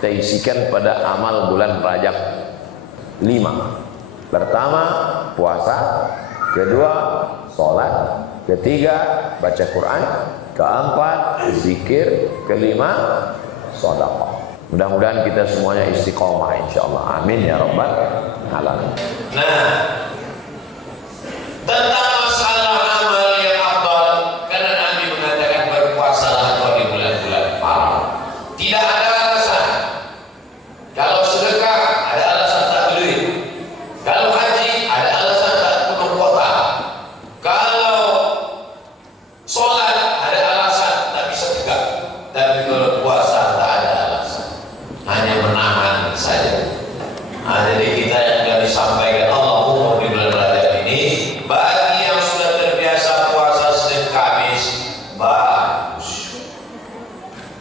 kita isikan pada amal bulan Rajab 5. Pertama, puasa. Kedua, sholat. Ketiga, baca Quran. Keempat, zikir. Kelima, sedekah. Mudah-mudahan kita semuanya istiqomah insyaallah. Amin ya rabbal alamin. Nah, tentang masalah amal yang afdal, karena Nabi mengatakan berpuasalah kau di bulan-bulan haram. Tidak ada alasan. Kalau sedekah ada alasan tak beli. Kalau haji ada alasan tak penuh kota. Kalau sholat ada alasan tak bisa tegak. Tapi kalau puasa tak ada alasan. Hanya menahan saja. Nah, jadi kita yang sudah disampaikan Allahumma di bulan Rajab ini, bagi yang sudah terbiasa puasa Senin Kamis, bagus.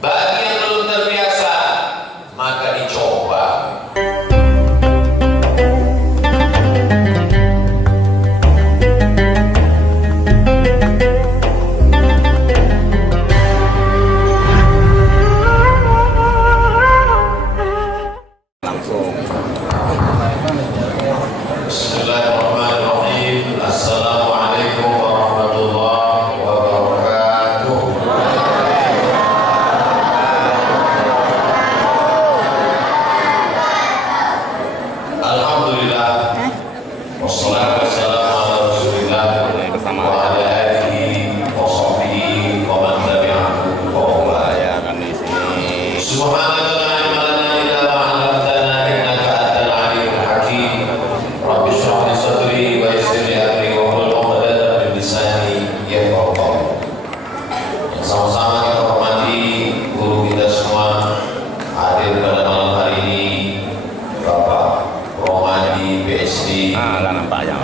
Bagi yang belum terbiasa, maka dicoba. Bismillahirrahmanirrahim. Assalamualaikum warahmatullahi wabarakatuh. Alhamdulillah. Wassalatu wassalamu ala Rasulillah wa ala alihi wa sahbihi wa man tabi'ahu wa huwa ya kan di sini. Subhanallah. Sama-sama kita hormati guru kita semua hadir pada malam hari ini, Bapak Romadi PSD,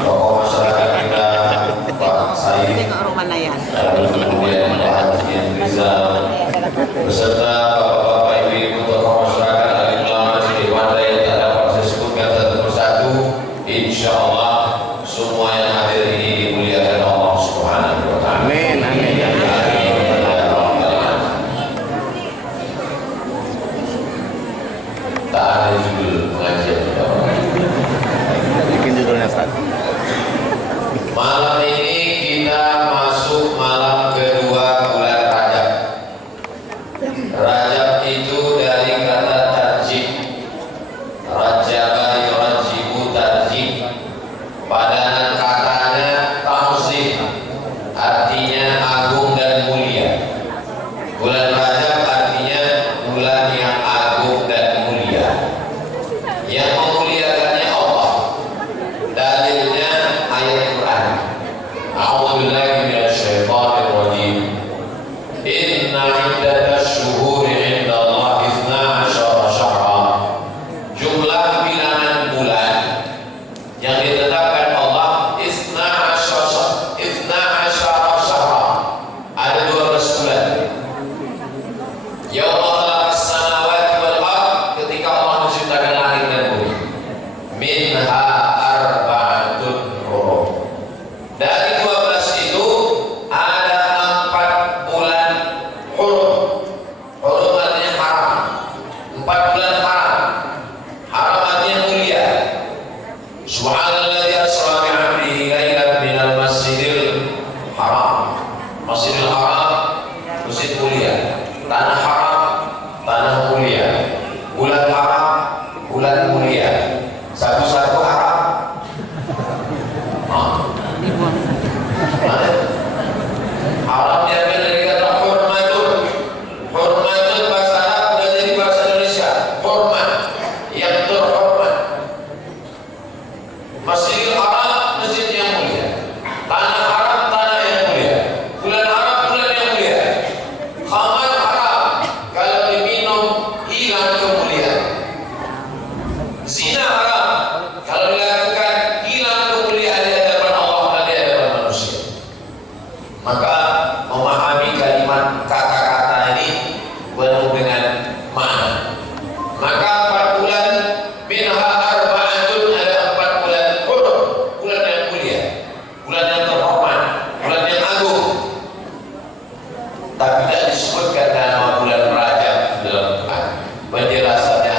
tokoh masyarakat kita Pak Said, dan kemudian Pak Haji Rizal, beserta bapak-bapak ibu-ibu tokoh masyarakat alim ulama di mana yang tak dapat saya sebutkan satu persatu. Insya Allah semua yang hadir ini dimuliakan Allah Subhanahu wa Ta'ala. Amin. Amin. Tak ada judul pengajian kita. Bikin judulnya Ustaz. Malam ini kita masuk malam kedua bulan Rajab. Rajab itu dari kata tarjib. Rajaba yurajibu tarjib. Padanan katanya ta'zim, artinya agung dan mulia. Bulan Rajab artinya bulan yang agung dan mulia, yang memuliakannya Allah. Dalilnya ayat Quran. A'udzubillahi minasyaitonir rajim. Inna iddatash syuhuri 'indallahi 12 syahran. Jumlah bilangan bulan yang ditetapkan Allah 12 syahran. Ada 12 bulan. Yauma khalaqas samawati wal ardh, ketika Allah menciptakan langit dan bumi. Minha arba'atun hurum. Dari 12 itu ada 4 bulan hurum. Hurum artinya haram. 4 bulan haram. Haram artinya mulia. Subhanalladzi asra bi 'abdihi lailan minal masjidil haram. Masjidil haram, masjid mulia. Tanah haram, tanah mulia. Bulan haram, bulan mulia. Satu-satu haram. Haram diambil dari kata hurmatun. Hurmatun bahasa Arab dan dari bahasa Indonesia. Hormat, yang terhormat. Masjidil Haram, masjid yang mulia. Tanah haram, tanah yang mulia. Bulan haram, bulan yang mulia. Khamar haram, kalau diminum hilang kemuliaan. Zina haram, kalau dilakukan hilang kemuliaan di hadapan Allah dan di hadapan manusia. Maka memahami kalimat kata-kata ini penuh dengan makna. Maka 4 bulan minha arba'atun, ada 4 bulan hurum, bulan yang mulia, bulan yang terhormat, bulan yang agung. Tapi tidak disebutkan nama bulan Rajab dalam Quran. Penjelasannya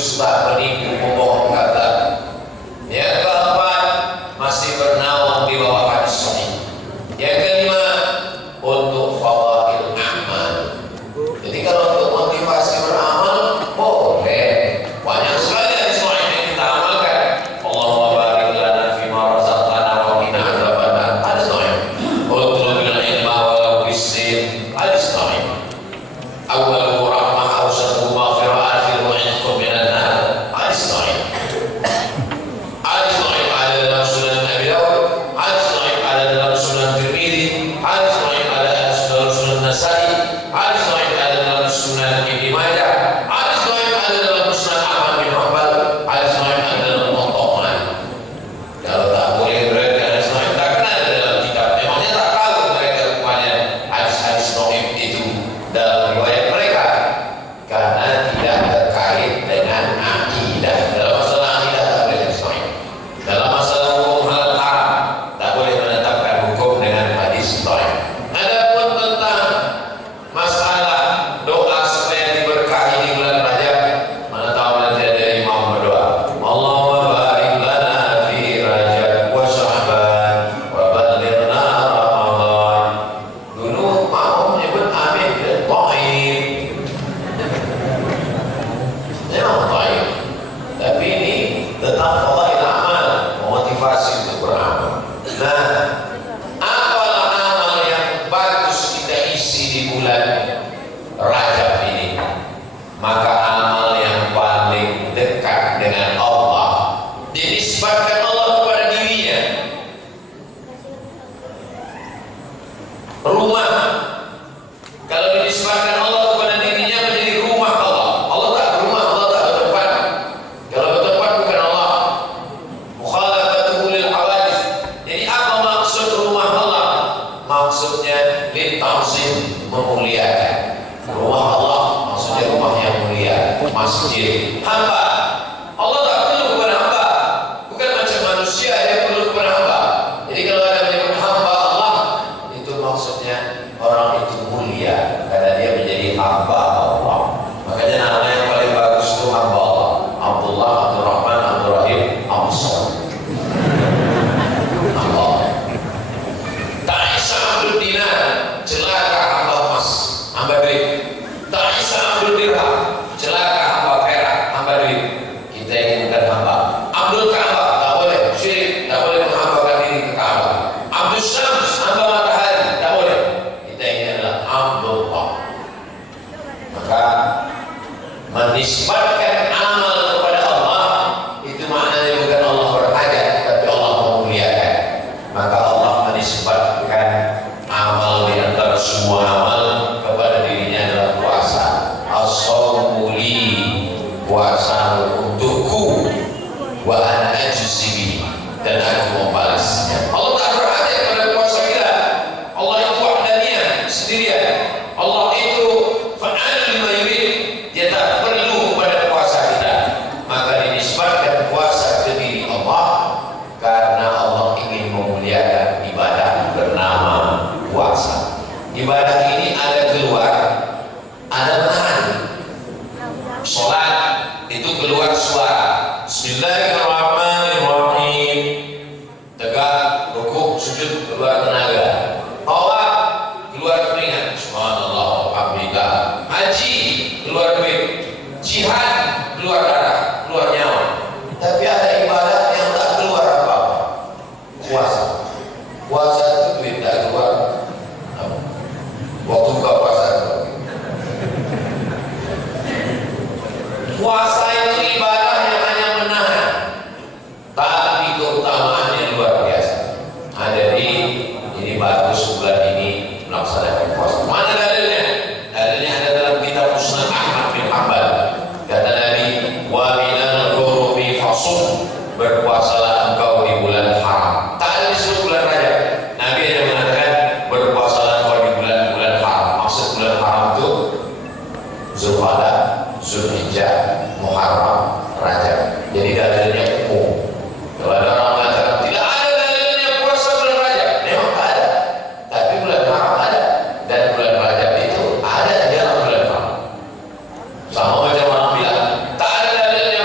berdusta, menipu, membohong kata. Yang keempat, masih bernaung di bawah hadis sahih. Yang kelima, untuk fadail amal. Jadi kalau untuk motivasi beramal boleh, banyak sekali hadis sahih yang kita amalkan. Allahumma barik lana fima razaqtana wa qina adzabannar. Hadis sahih. Utlubil ilma walau bisin. Hadis sahih. Awwaluhu rahmah awsatuhu maghfirah akhiruhu itqun minan nar. Hadis sahih. Hadis sahih ada dalam Sunan Abi Dawud, hadis sahih ada dalam Sunan Tirmidzi, hadis sahih ada dalam Sunan Nasa'i, hadis sahih ada dalam Sunan Ibnu Majah, hadis sahih ada dalam Musnad Ahmad bin Hanbal, hadis sahih ada dalam Muwatta Malik. Kalau tak boleh berarti hadis sahih tak kena ada dalam kitab. Memangnya tak tahu mereka rupanya hadis-hadis sahih itu dalam riwayat mereka, karena tidak terkait dengan akidah. Dalam masalah akidah tak boleh hadis sahih. Dalam masalah hukum halal haram tak boleh menetapkan hukum dengan hadis sahih. Adapun tentang masalah doa supaya diberkahi di bulan Rajab, mana tahu nanti ada imam berdoa, Allahumma barik lana fi Rajab wa Sya'ban wa ballighna Ramadan. Dulu mau menyebut amin dan ta'ib. Memang ta'ib, tapi ini tentang fadail amal, motivasi untuk beramal. Nah, apalah amal yang bagus kita isi di bulan Rajab ini? Maka amal yang paling dekat dengan Allah, dinisbatkan Allah kepada dirinya. Rumah, kalau dinisbatkan Allah kepada dirinya menjadi rumah Allah. Allah tak berumah, Allah tak bertempat. Kalau bertempat bukan Allah. Mukhalafatuhu lil hawadits. Jadi apa maksud rumah Allah? Maksudnya litazim, memuliakan. Rumah Allah maksudnya rumah yang mulia, masjid. Hamba, Allah tak perlu kepada hamba. Bukan macam manusia yang perlu kepada hamba. Jadi kalau ada menyebut hamba Allah, itu maksudnya orang itu mulia karena dia menjadi hamba Allah. Makanya nama yang paling bagus itu hamba Allah. Abdullah, Abdurrahman, Abdurrahim, Abdussalam. Hamba Allah. Ta'isa Abdul Dinar, celaka hamba emas, hamba duit. Ta'isa Abdul Dirham, celaka hamba perak, hamba duit. Kita ini bukan hamba. Abdul Ka'bah, tak boleh syirik, tak boleh menghambakan diri ke Ka'bah. Abdul Syams, hamba matahari, tak boleh. Kita ini adalah Abdullah. Maka menisbatkan amal kepada Allah itu maknanya bukan Allah berhajat, tapi Allah memuliakan. Maka Allah menisbatkan amal di antara semua amal kepada dirinya adalah puasa. As-shawmu li, puasa untukku, wa ana ajzi bihi, dan aku membalasnya. Allah tak berhajat pada puasa kita. Allah itu wahdaniyah, sendirian. Allah itu fa'al lima yurid, dia tak perlu pada puasa kita. Maka dinisbatkan puasa ke diri Allah karena Allah ingin memuliakan ibadah bernama puasa. Ibadah ini ada keluar, ada menahan. Sholat itu keluar suara, Bismillahirrahmanirrahim, tegak, rukuk, sujud, keluar tenaga. Tawaf, keluar keringat, subhanallah, alhamdulillah. Haji, keluar duit. Jihad, keluar darah, keluar nyawa. Tapi ada ibadah yang tak keluar apa-apa. Puasa. Puasa itu duit tak keluar. Waktu buka puasa. Puasa itu ibadah yang hanya menahan, tapi keutamaannya luar biasa. Jadi ini bagus bulan ini melaksanakan puasa. Mana dalilnya? Dalilnya ada dalam kitab Musnad Ahmad bin Hanbal. Kata Nabi, wa minal hurumi fasum, berpuasalah engkau di bulan haram. Tak ada disebut bulan Rajab. Nabi hanya mengatakan berpuasalah engkau di bulan-bulan haram. Maksud bulan haram itu Zulqa'dah, Zulhijjah, Muharram, Rajab. Jadi dalilnya umum. Kalau ada orang mengatakan tidak ada dalilnya puasa bulan Rajab, memang tak ada. Tapi bulan haram ada, dan bulan Rajab itu ada di dalam bulan haram. Sama macam orang bilang tak ada dalilnya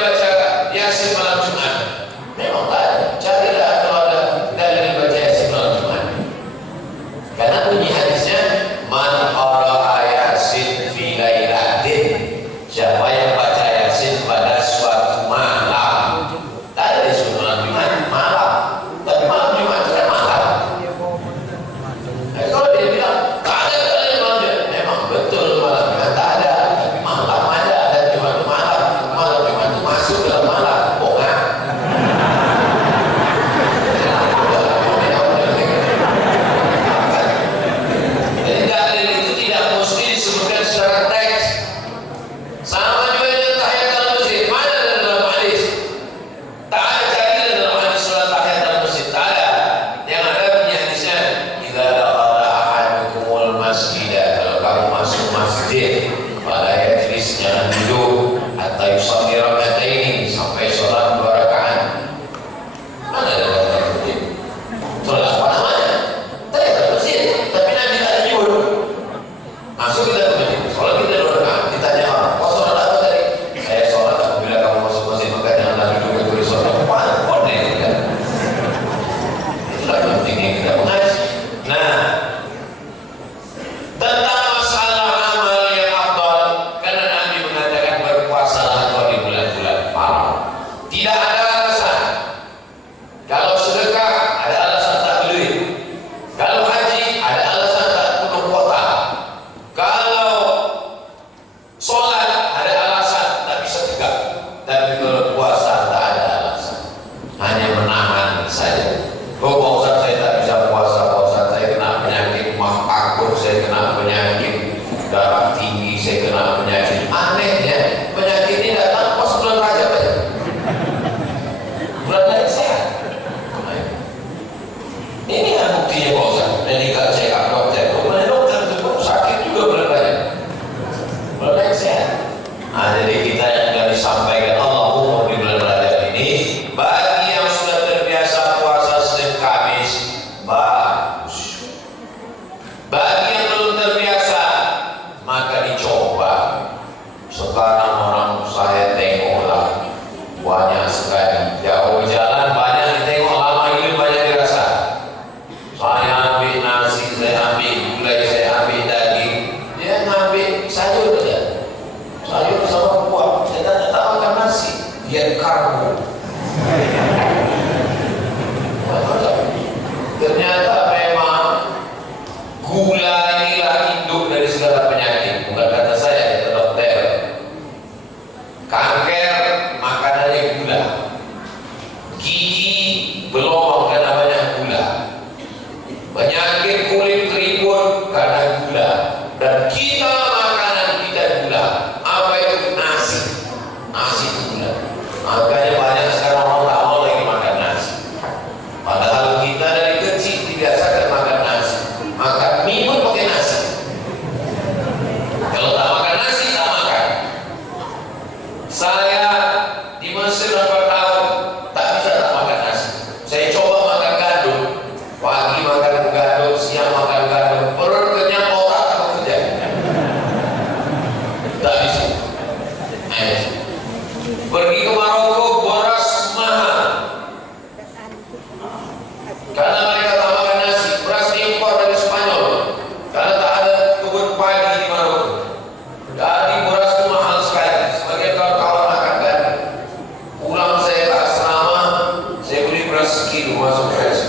hatta yusalli raka'ataini, sampai sholat 2 rakaat. Mana ada kata tertib? Sholat apa namanya? Tadi ada masjid, tapi Nabi tak nyuruh. Masuk kita ke masjid, sholat kita 2 rakaat. Ditanya orang, kau sholat apa tadi? Saya sholat apabila kamu masuk masjid, maka jangan lagi duduk di sholat. Wah, boleh kan? Itulah yang pentingnya kita mengaji. Nah, tentang masalah amal yang afdal, karena Nabi mengatakan berpuasalah kau di bulan-bulan malam. Tidak ada alasan. Kalau sedekah ada alasan tak beli. Kalau haji ada alasan tak penuh kota. Kalau sholat ada alasan tak bisa tegak. Tapi kalau puasa tak ada alasan. Hanya menahan saja. Oh, Pak Ustaz, saya tak bisa puasa. Pak Ustaz, saya kena penyakit mah akut, saya kena penyakit darah tinggi, saya kena penyakit. Anehnya penyakit ini datang pas bulan Rajab aja. Bulan lain sehat. Ini yang buktinya Pak Ustaz. Medical check up dokter. Bulan dokter itu pun sakit juga bulan Rajab. Bulan lain sehat. Nah, jadi kita yang sudah disampaikan Allahumma di bulan Rajab ini, bagi yang sudah terbiasa puasa Senin Kamis, bagus. Bagi yang belum terbiasa, maka dicoba. Sekarang orang saya tengoklah banyak sekali jauh jalan, banyak ditengok, lama hidup banyak dirasa. Saya ambil nasi, saya ambil gulai, saya ambil daging, dia ngambil sayur saja. Sayur sama buah, saya tak makan nasi, dia karbo. Ternyata memang gula inilah induk dari segala penyakit. Bukan kata saya, kata dokter. Kanker makanannya gula, gigi belum karena banyak gula, penyakit kulit keriput karena gula. Dan kita makanan kita gula. Apa itu? Nasi. Nasi itu gula. Makanya banyak sekarang orang tak mau lagi makan nasi. Padahal kita dari kecil dibiasakan makan nasi. Makan mie pun pakai nasi. Kalau tak makan nasi, tak makan. Saya di Mesir 4 tahun tak bisa tak makan nasi. Saya coba makan gandum. Pagi makan gandum, siang makan gandum. Perut kenyang, otak tak bekerja. Tak bisa. Pergi ke Maroko, beras mahal. Karena mereka tak makan nasi. Beras impor dari Spanyol. Karena tak ada kebun padi di Maroko. Jadi beras itu mahal sekali. Sebagian kawan-kawan akan gandum. Pulang saya ke asrama, saya beli beras sekilo masuk beras.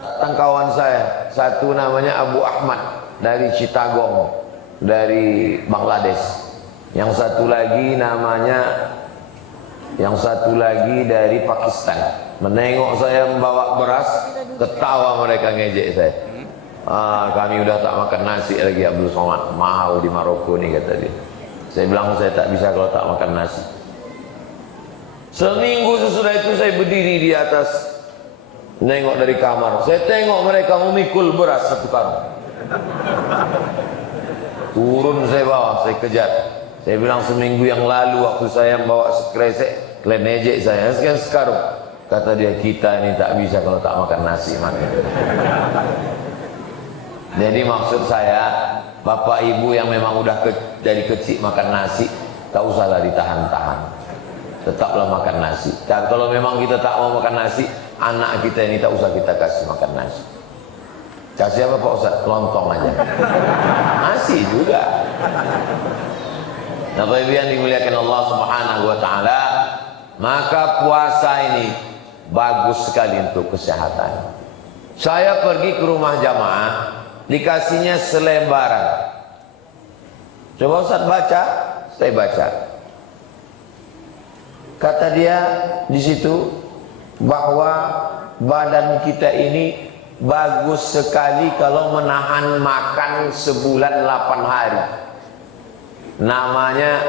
Datang kawan saya, satu namanya Abu Ahmad dari Chittagong, dari Bangladesh. Yang satu lagi dari Pakistan. Menengok saya membawa beras, ketawa mereka ngejek saya. Kami udah tak makan nasi lagi Abdul Somad, mahal di Maroko nih kata dia. Saya bilang saya tak bisa kalau tak makan nasi. Seminggu sesudah itu saya berdiri di atas, nengok dari kamar. Saya tengok mereka memikul beras 1 karung. Turun saya bawa, saya kejar. Saya bilang seminggu yang lalu waktu saya membawa sekresek, kalian ejek saya, sekian sekarung. Kata dia, kita ini tak bisa kalau tak makan nasi makan. Jadi maksud saya, bapak ibu yang memang udah dari kecil makan nasi, tak usahlah ditahan-tahan. Tetaplah makan nasi. Dan kalau memang kita tak mau makan nasi, anak kita ini tak usah kita kasih makan nasi. Kasih apa Pak Ustaz? Lontong aja. Nasi juga. Nah, Bapak Ibu yang dimuliakan Allah Subhanahu wa taala, maka puasa ini bagus sekali untuk kesehatan. Saya pergi ke rumah jamaah, dikasihnya selembaran. Coba Ustaz baca, saya baca. Kata dia di situ bahwa badan kita ini bagus sekali kalau menahan makan sebulan 8 hari. Namanya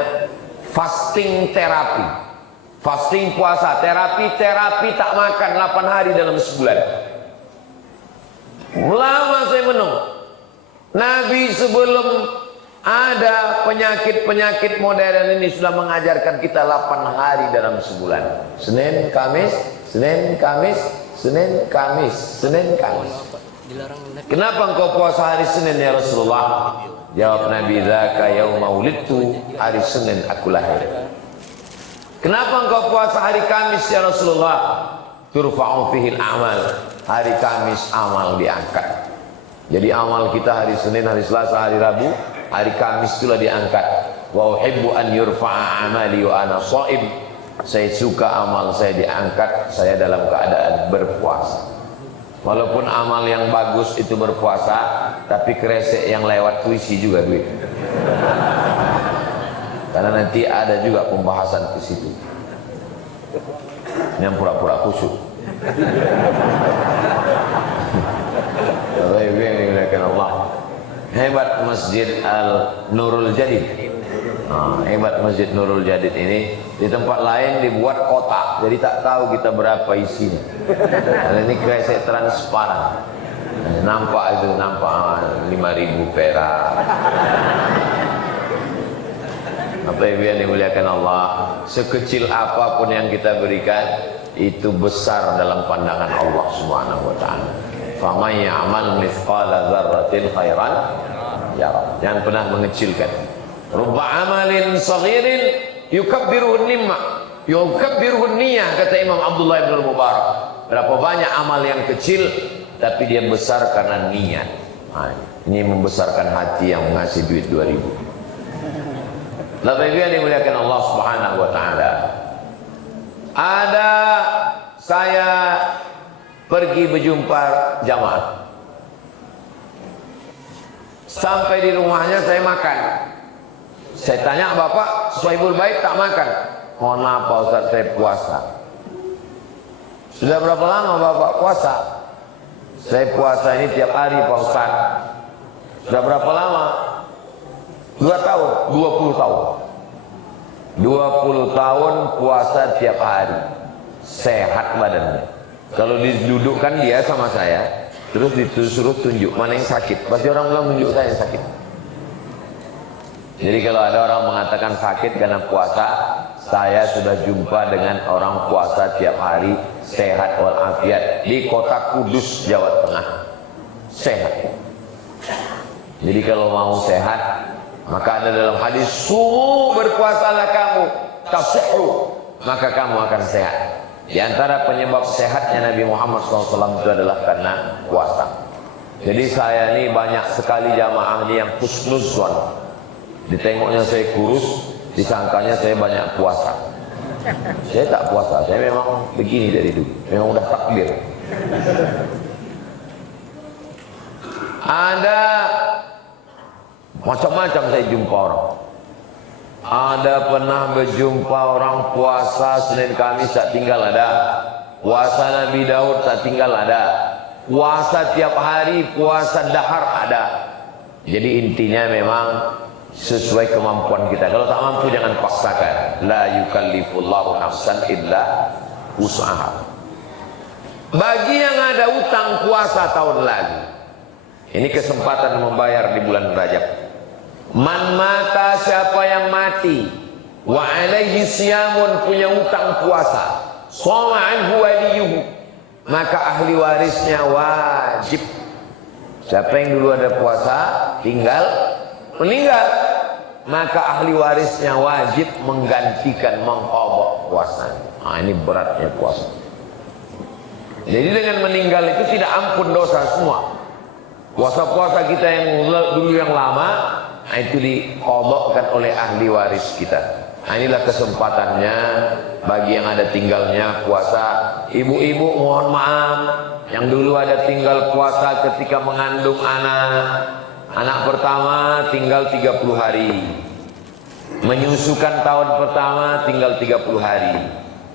fasting terapi. Fasting puasa, terapi tak makan 8 hari dalam sebulan. Lama saya menunggu. Nabi sebelum Ada penyakit-penyakit modern ini sudah mengajarkan kita 8 hari dalam sebulan. Senin, Kamis, Senin, Kamis, Senin, Kamis, Senin, Kamis. Kenapa engkau puasa hari Senin ya Rasulullah? Jawab Nabi, "Dzaka yauma wulidtu, hari Senin aku lahir." Kenapa engkau puasa hari Kamis ya Rasulullah? Turfa'u fihil amal, hari Kamis amal diangkat. Jadi amal kita hari Senin, hari Selasa, hari Rabu, hari Kamis itulah diangkat. Wa uhibbu an yurfa'a amali wa ana shaim. Saya suka amal saya diangkat, saya dalam keadaan berpuasa. Walaupun amal yang bagus itu berpuasa, tapi kresek yang lewat puisi juga duit. Karena nanti ada juga pembahasan ke situ. Yang pura-pura khusyuk. Allah. Hebat Masjid Al-Nurul Jadid. Hebat Masjid Nurul Jadid ini. Di tempat lain dibuat kotak, jadi tak tahu kita berapa isinya. Dan ini kresek transparan. Nampak itu, nampak 5.000 perak. Apa yang dimuliakan Allah, sekecil apapun yang kita berikan itu besar dalam pandangan Allah Subhanahu wa taala. Faman ya'mal mithqala dzarratin khairan yarah. Jangan pernah mengecilkan. Rubba amalin saghirin yukabbiruhu nimmah, yukabbiruhu niyah, kata Imam Abdullah bin Mubarak. Berapa banyak amal yang kecil tapi dia besar karena niat. Ini membesarkan hati yang mengasih duit 2.000. Bapak Ibu yang dimuliakan Allah Subhanahu wa taala. Ada saya pergi berjumpa jamaah. Sampai di rumahnya saya makan. Saya tanya, "Bapak Sohibul Bait tak makan?" "Mohon maaf Pak Ustaz, saya puasa." "Sudah berapa lama Bapak puasa?" "Saya puasa ini tiap hari Pak Ustaz." "Sudah berapa lama?" 2 tahun, 20 tahun. 20 tahun puasa tiap hari. Sehat badannya. Kalau didudukkan dia sama saya, terus disuruh tunjuk mana yang sakit, pasti orang bilang tunjuk saya yang sakit. Jadi kalau ada orang mengatakan sakit karena puasa, saya sudah jumpa dengan orang puasa tiap hari, sehat walafiat di kota Kudus, Jawa Tengah. Sehat. Jadi kalau mau sehat, maka ada dalam hadis, "Sumu, berpuasalah kamu, tasihhu, maka kamu akan sehat." Di antara penyebab sehatnya Nabi Muhammad SAW itu adalah karena puasa. Jadi saya ini banyak sekali jamaah ini yang husnuzwan. Ditengoknya saya kurus, disangkanya saya banyak puasa. Saya tak puasa, saya memang begini dari dulu, memang udah takdir. Ada macam-macam saya jumpa orang. Ada pernah berjumpa orang puasa Senin Kamis tak tinggal ada. Puasa Nabi Daud tak tinggal ada. Puasa tiap hari, puasa dahar ada. Jadi intinya memang sesuai kemampuan kita. Kalau tak mampu jangan paksakan. La yukallifullahu nafsan illa wus'aha. Bagi yang ada utang puasa tahun lagi, ini kesempatan membayar di bulan Rajab. Man mata, siapa yang mati, wa alaihi siyamun, punya utang puasa, shoma anhu waliyuhu, maka ahli warisnya wajib. Siapa yang dulu ada puasa tinggal meninggal, maka ahli warisnya wajib menggantikan, mengqadha puasanya. Ini beratnya puasa. Jadi dengan meninggal itu tidak ampun dosa semua. Puasa-puasa kita yang dulu yang lama, itu diqadhakan oleh ahli waris kita. Inilah kesempatannya bagi yang ada tinggalnya puasa. Ibu-ibu mohon maaf, yang dulu ada tinggal puasa ketika mengandung anak pertama tinggal 30 hari, menyusukan tahun pertama tinggal 30 hari,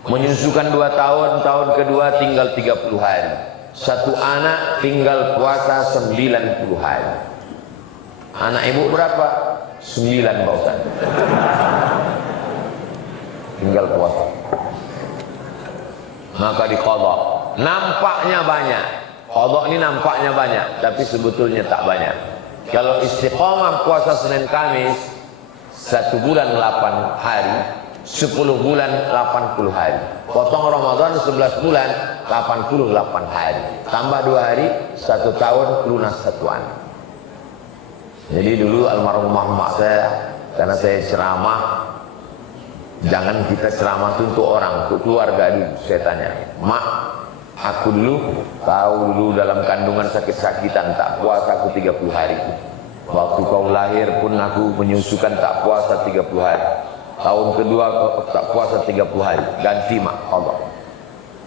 menyusukan 2 tahun, tahun kedua tinggal 30 hari. Satu anak tinggal puasa 90 hari. Anak ibu berapa? 9 Pak Ustaz. Tinggal puasa. Maka diqadha. Nampaknya banyak. Qadha ini nampaknya banyak, tapi sebetulnya tak banyak. Kalau istiqomah puasa Senin Kamis 1 bulan 8 hari, 10 bulan 80 hari. Potong Ramadan 11 bulan 88 hari. Tambah 2 hari 1 tahun lunas 1 anak. Jadi dulu almarhumah mak saya, karena saya ceramah, jangan kita ceramah itu untuk orang, untuk keluarga dulu. Saya tanya, mak, aku dulu tahu dulu dalam kandungan sakit-sakitan tak puasa aku 30 hari. Waktu kau lahir pun aku menyusukan tak puasa 30 hari. Tahun kedua tak puasa 30 hari. Ganti mak Allah.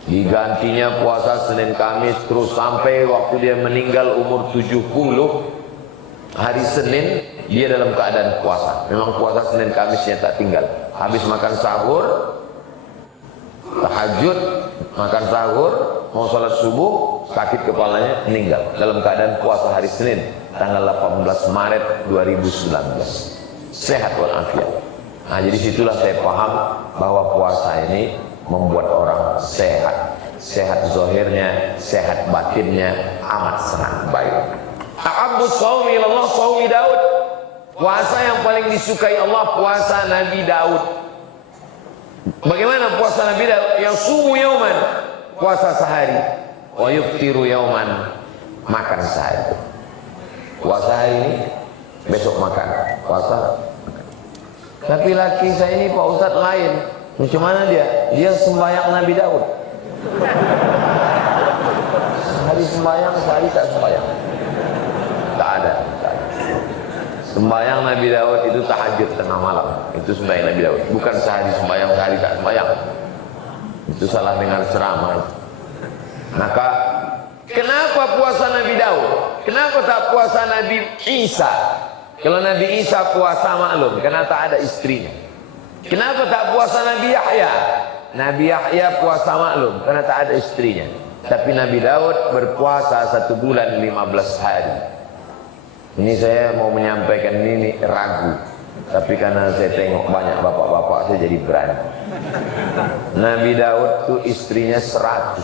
Digantinya puasa Senin Kamis terus sampai waktu dia meninggal umur 70. Hari Senin dia dalam keadaan puasa. Memang puasa Senin Kamisnya tak tinggal. Habis makan sahur, tahajud, makan sahur, mau sholat subuh, sakit kepalanya, meninggal. Dalam keadaan puasa hari Senin, tanggal 18 Maret 2019. Sehat walafiat. Nah, jadi situlah saya paham bahwa puasa ini membuat orang sehat. Sehat zahirnya, sehat batinnya, amat sangat baik. Ta'abbus shaumi ilallah shaumi Daud. Puasa yang paling disukai Allah, puasa Nabi Daud. Bagaimana puasa Nabi Daud? Yang sumu yauman, puasa sehari. Wa yuftiru yauman, makan sehari. Puasa hari ini, besok makan. Puasa. Tapi laki saya ini Pak Ustadz lain. Macam mana dia? Dia sembahyang Nabi Daud. Sehari sembahyang, sehari tak sembahyang. Tak ada. Sembahyang Nabi Daud itu tahajud tengah malam. Itu sembahyang Nabi Daud. Bukan sehari sembahyang, sehari tak sembahyang. Itu salah dengar ceramah. Maka kenapa puasa Nabi Daud? Kenapa tak puasa Nabi Isa? Kalau Nabi Isa puasa maklum, karena tak ada istrinya. Kenapa tak puasa Nabi Yahya? Nabi Yahya puasa maklum, karena tak ada istrinya. Tapi Nabi Daud berpuasa 1 bulan 15 hari. Ini saya mau menyampaikan ini ragu, tapi karena saya tengok banyak bapak-bapak, saya jadi berani. Nabi Daud tuh istrinya 100.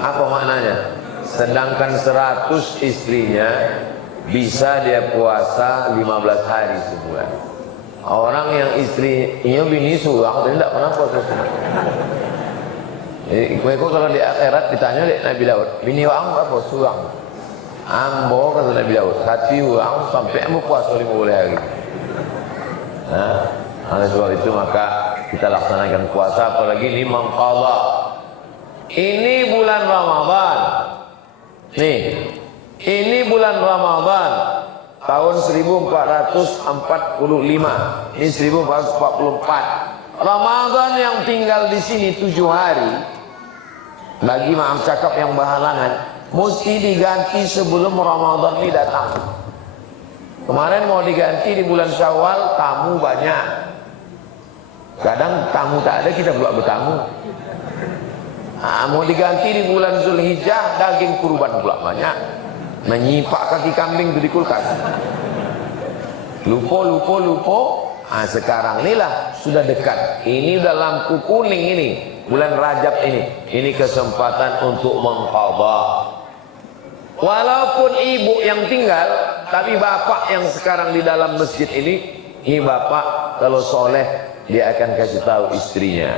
Apa maknanya? Sedangkan 100 istrinya bisa dia puasa 15 hari sebulan. Orang yang istrinya bini suang, dia tidak pernah puasa sebulan. Jadi kalau di akhirat ditanya oleh Nabi Daud, bini wang apa? Suang. Ambo kata Nabi Daud, hati wang sampai ambo puasa 50 hari. Nah, oleh sebab itu maka kita laksanakan puasa, apalagi liman qadha. Ini bulan Ramadan. Nih, ini bulan Ramadan tahun 1445. Ini 1444. Ramadan yang tinggal di sini 7 hari. Bagi maaf cakap yang berhalangan, mesti diganti sebelum Ramadan ini datang. Kemarin mau diganti di bulan Syawal, tamu banyak. Kadang tamu tak ada, kita pula bertamu. Nah, mau diganti di bulan Zulhijjah, daging kurban pula banyak. Menyipak kaki kambing itu di kulkas. Lupa. Nah, sekarang inilah sudah dekat. Ini udah lampu kuning ini, bulan Rajab ini. Ini kesempatan untuk mengqadha. Walaupun ibu yang tinggal, tapi bapak yang sekarang di dalam masjid ini bapak kalau soleh, dia akan kasih tahu istrinya,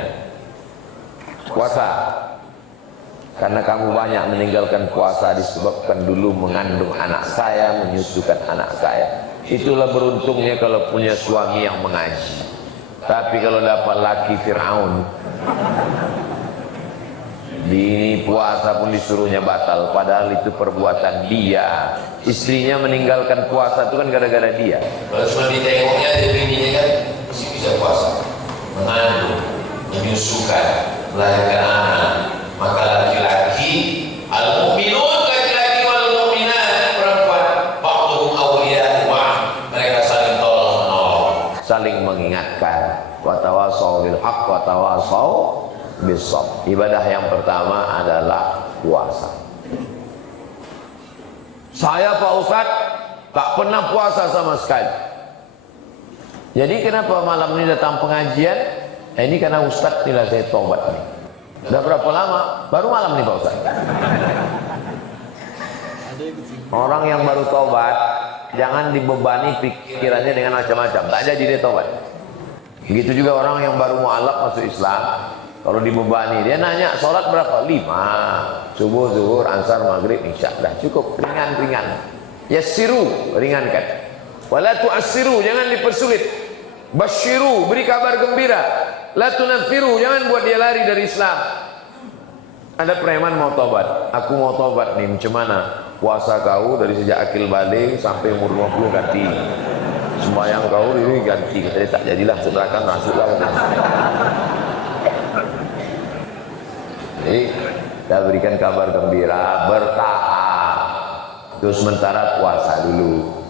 puasa. Karena kamu banyak meninggalkan puasa disebabkan dulu mengandung anak saya, menyusukan anak saya. Itulah beruntungnya kalau punya suami yang mengaji. Tapi kalau dapat laki Fir'aun, di ini puasa pun disuruhnya batal, padahal itu perbuatan dia. Istrinya meninggalkan puasa itu kan gara-gara dia. Kalau cuma ditengoknya dia bininya kan masih bisa puasa, mengandung, menyusukan, melahirkan anak. Maka laki-laki al-mu'minun, laki-laki wal mu'minat, perempuan ba'dhum awliya'u ba'd, mereka saling tolong-menolong, saling mengingatkan. Wa tawassaw bil haqq wa tawassaw bis sabr. Ibadah yang pertama adalah puasa. Saya Pak Ustadz tak pernah puasa sama sekali. Jadi kenapa malam ini datang pengajian? Ini karena Ustadz nilai saya tobat nih. Udah berapa lama? Baru malam nih Pak Ustaz. Orang yang baru tobat jangan dibebani pikirannya dengan macam-macam. Tak jadi dia tobat. Begitu juga orang yang baru mualaf masuk Islam, kalau dibebani dia nanya sholat berapa? 5, subuh, zuhur, ansar, maghrib, isya. Dah cukup, ringan-ringan. Yassiru, ringankan. Wala tu'assiru, jangan dipersulit. Basyiru, beri kabar gembira. La tunaffiru, jangan buat dia lari dari Islam. Ada preman mau tobat, aku mau tobat nih, macam mana? Puasa kau dari sejak akil balik sampai umur 50 ganti. Sembahyang kau ini ganti. Jadi tak jadilah, silakan masuklah. Jadi kita berikan kabar gembira, bertahap. Terus sementara puasa dulu.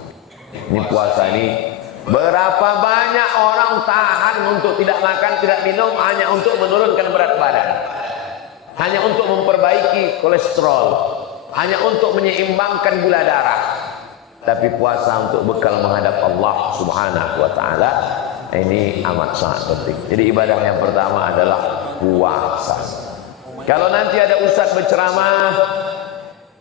Ini puasa ini, berapa banyak orang tahan untuk tidak makan, tidak minum hanya untuk menurunkan berat badan, hanya untuk memperbaiki kolesterol, hanya untuk menyeimbangkan gula darah. Tapi puasa untuk bekal menghadap Allah Subhanahu wa Ta'ala, ini amat sangat penting. Jadi ibadah yang pertama adalah puasa. Kalau nanti ada ustaz berceramah,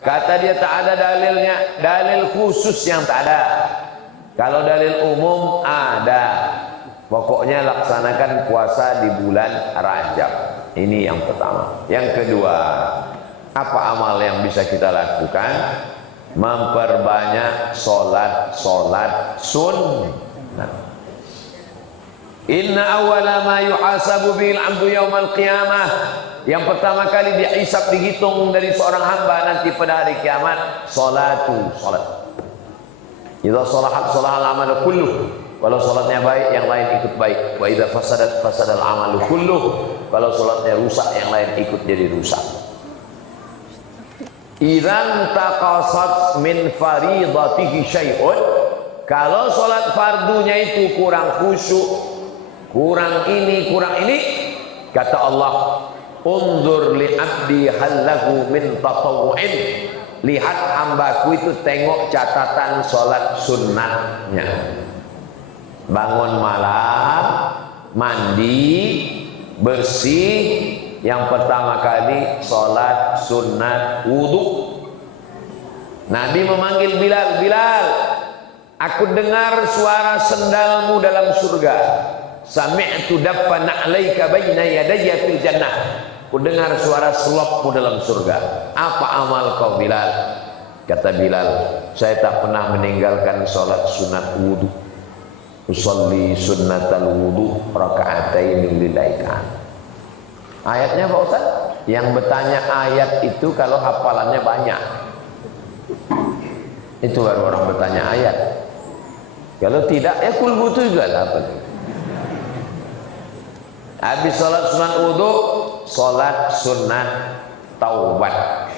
kata dia tak ada dalilnya, dalil khusus yang tak ada. Kalau dalil umum ada. Pokoknya laksanakan puasa di bulan Rajab. Ini yang pertama. Yang kedua, apa amal yang bisa kita lakukan? Memperbanyak solat sunnah. Inna awwala ma yuhasabu bil 'abdu yaumal qiyamah. Yang pertama kali dihisab, dihitung dari seorang hamba nanti pada hari kiamat, salat. Idza salahat salahal amalu kulluh. Kalau salatnya baik, yang lain ikut baik. Wa idza fasadat fasadal amalu kulluh. Kalau salatnya rusak, yang lain ikut jadi rusak. Idzan taqasat min faridatihi syai'un. Kalau salat fardunya itu kurang khusyuk, kurang ini, kata Allah, unzur li abdi hallahu min tatawu'in. Lihat hambaku itu, tengok catatan sholat sunnahnya. Bangun malam, mandi, bersih. Yang pertama kali sholat sunnat wudu. Nabi memanggil Bilal, Bilal, aku dengar suara sendalmu dalam surga. Sami'tu daffa na'laika baina yadayya fil jannah. Ku dengar suara selopmu dalam surga. Apa amal kau Bilal? Kata Bilal, saya tak pernah meninggalkan sholat sunat wudu. Usolli sunnatal wudu raka'ataini lilaikan. Ayatnya Pak Ustaz? Yang bertanya ayat itu kalau hafalannya banyak. Itu baru orang bertanya ayat. Kalau tidak, ya kul butuh juga lah. Habis sholat sunat wudu, sholat sunat taubat.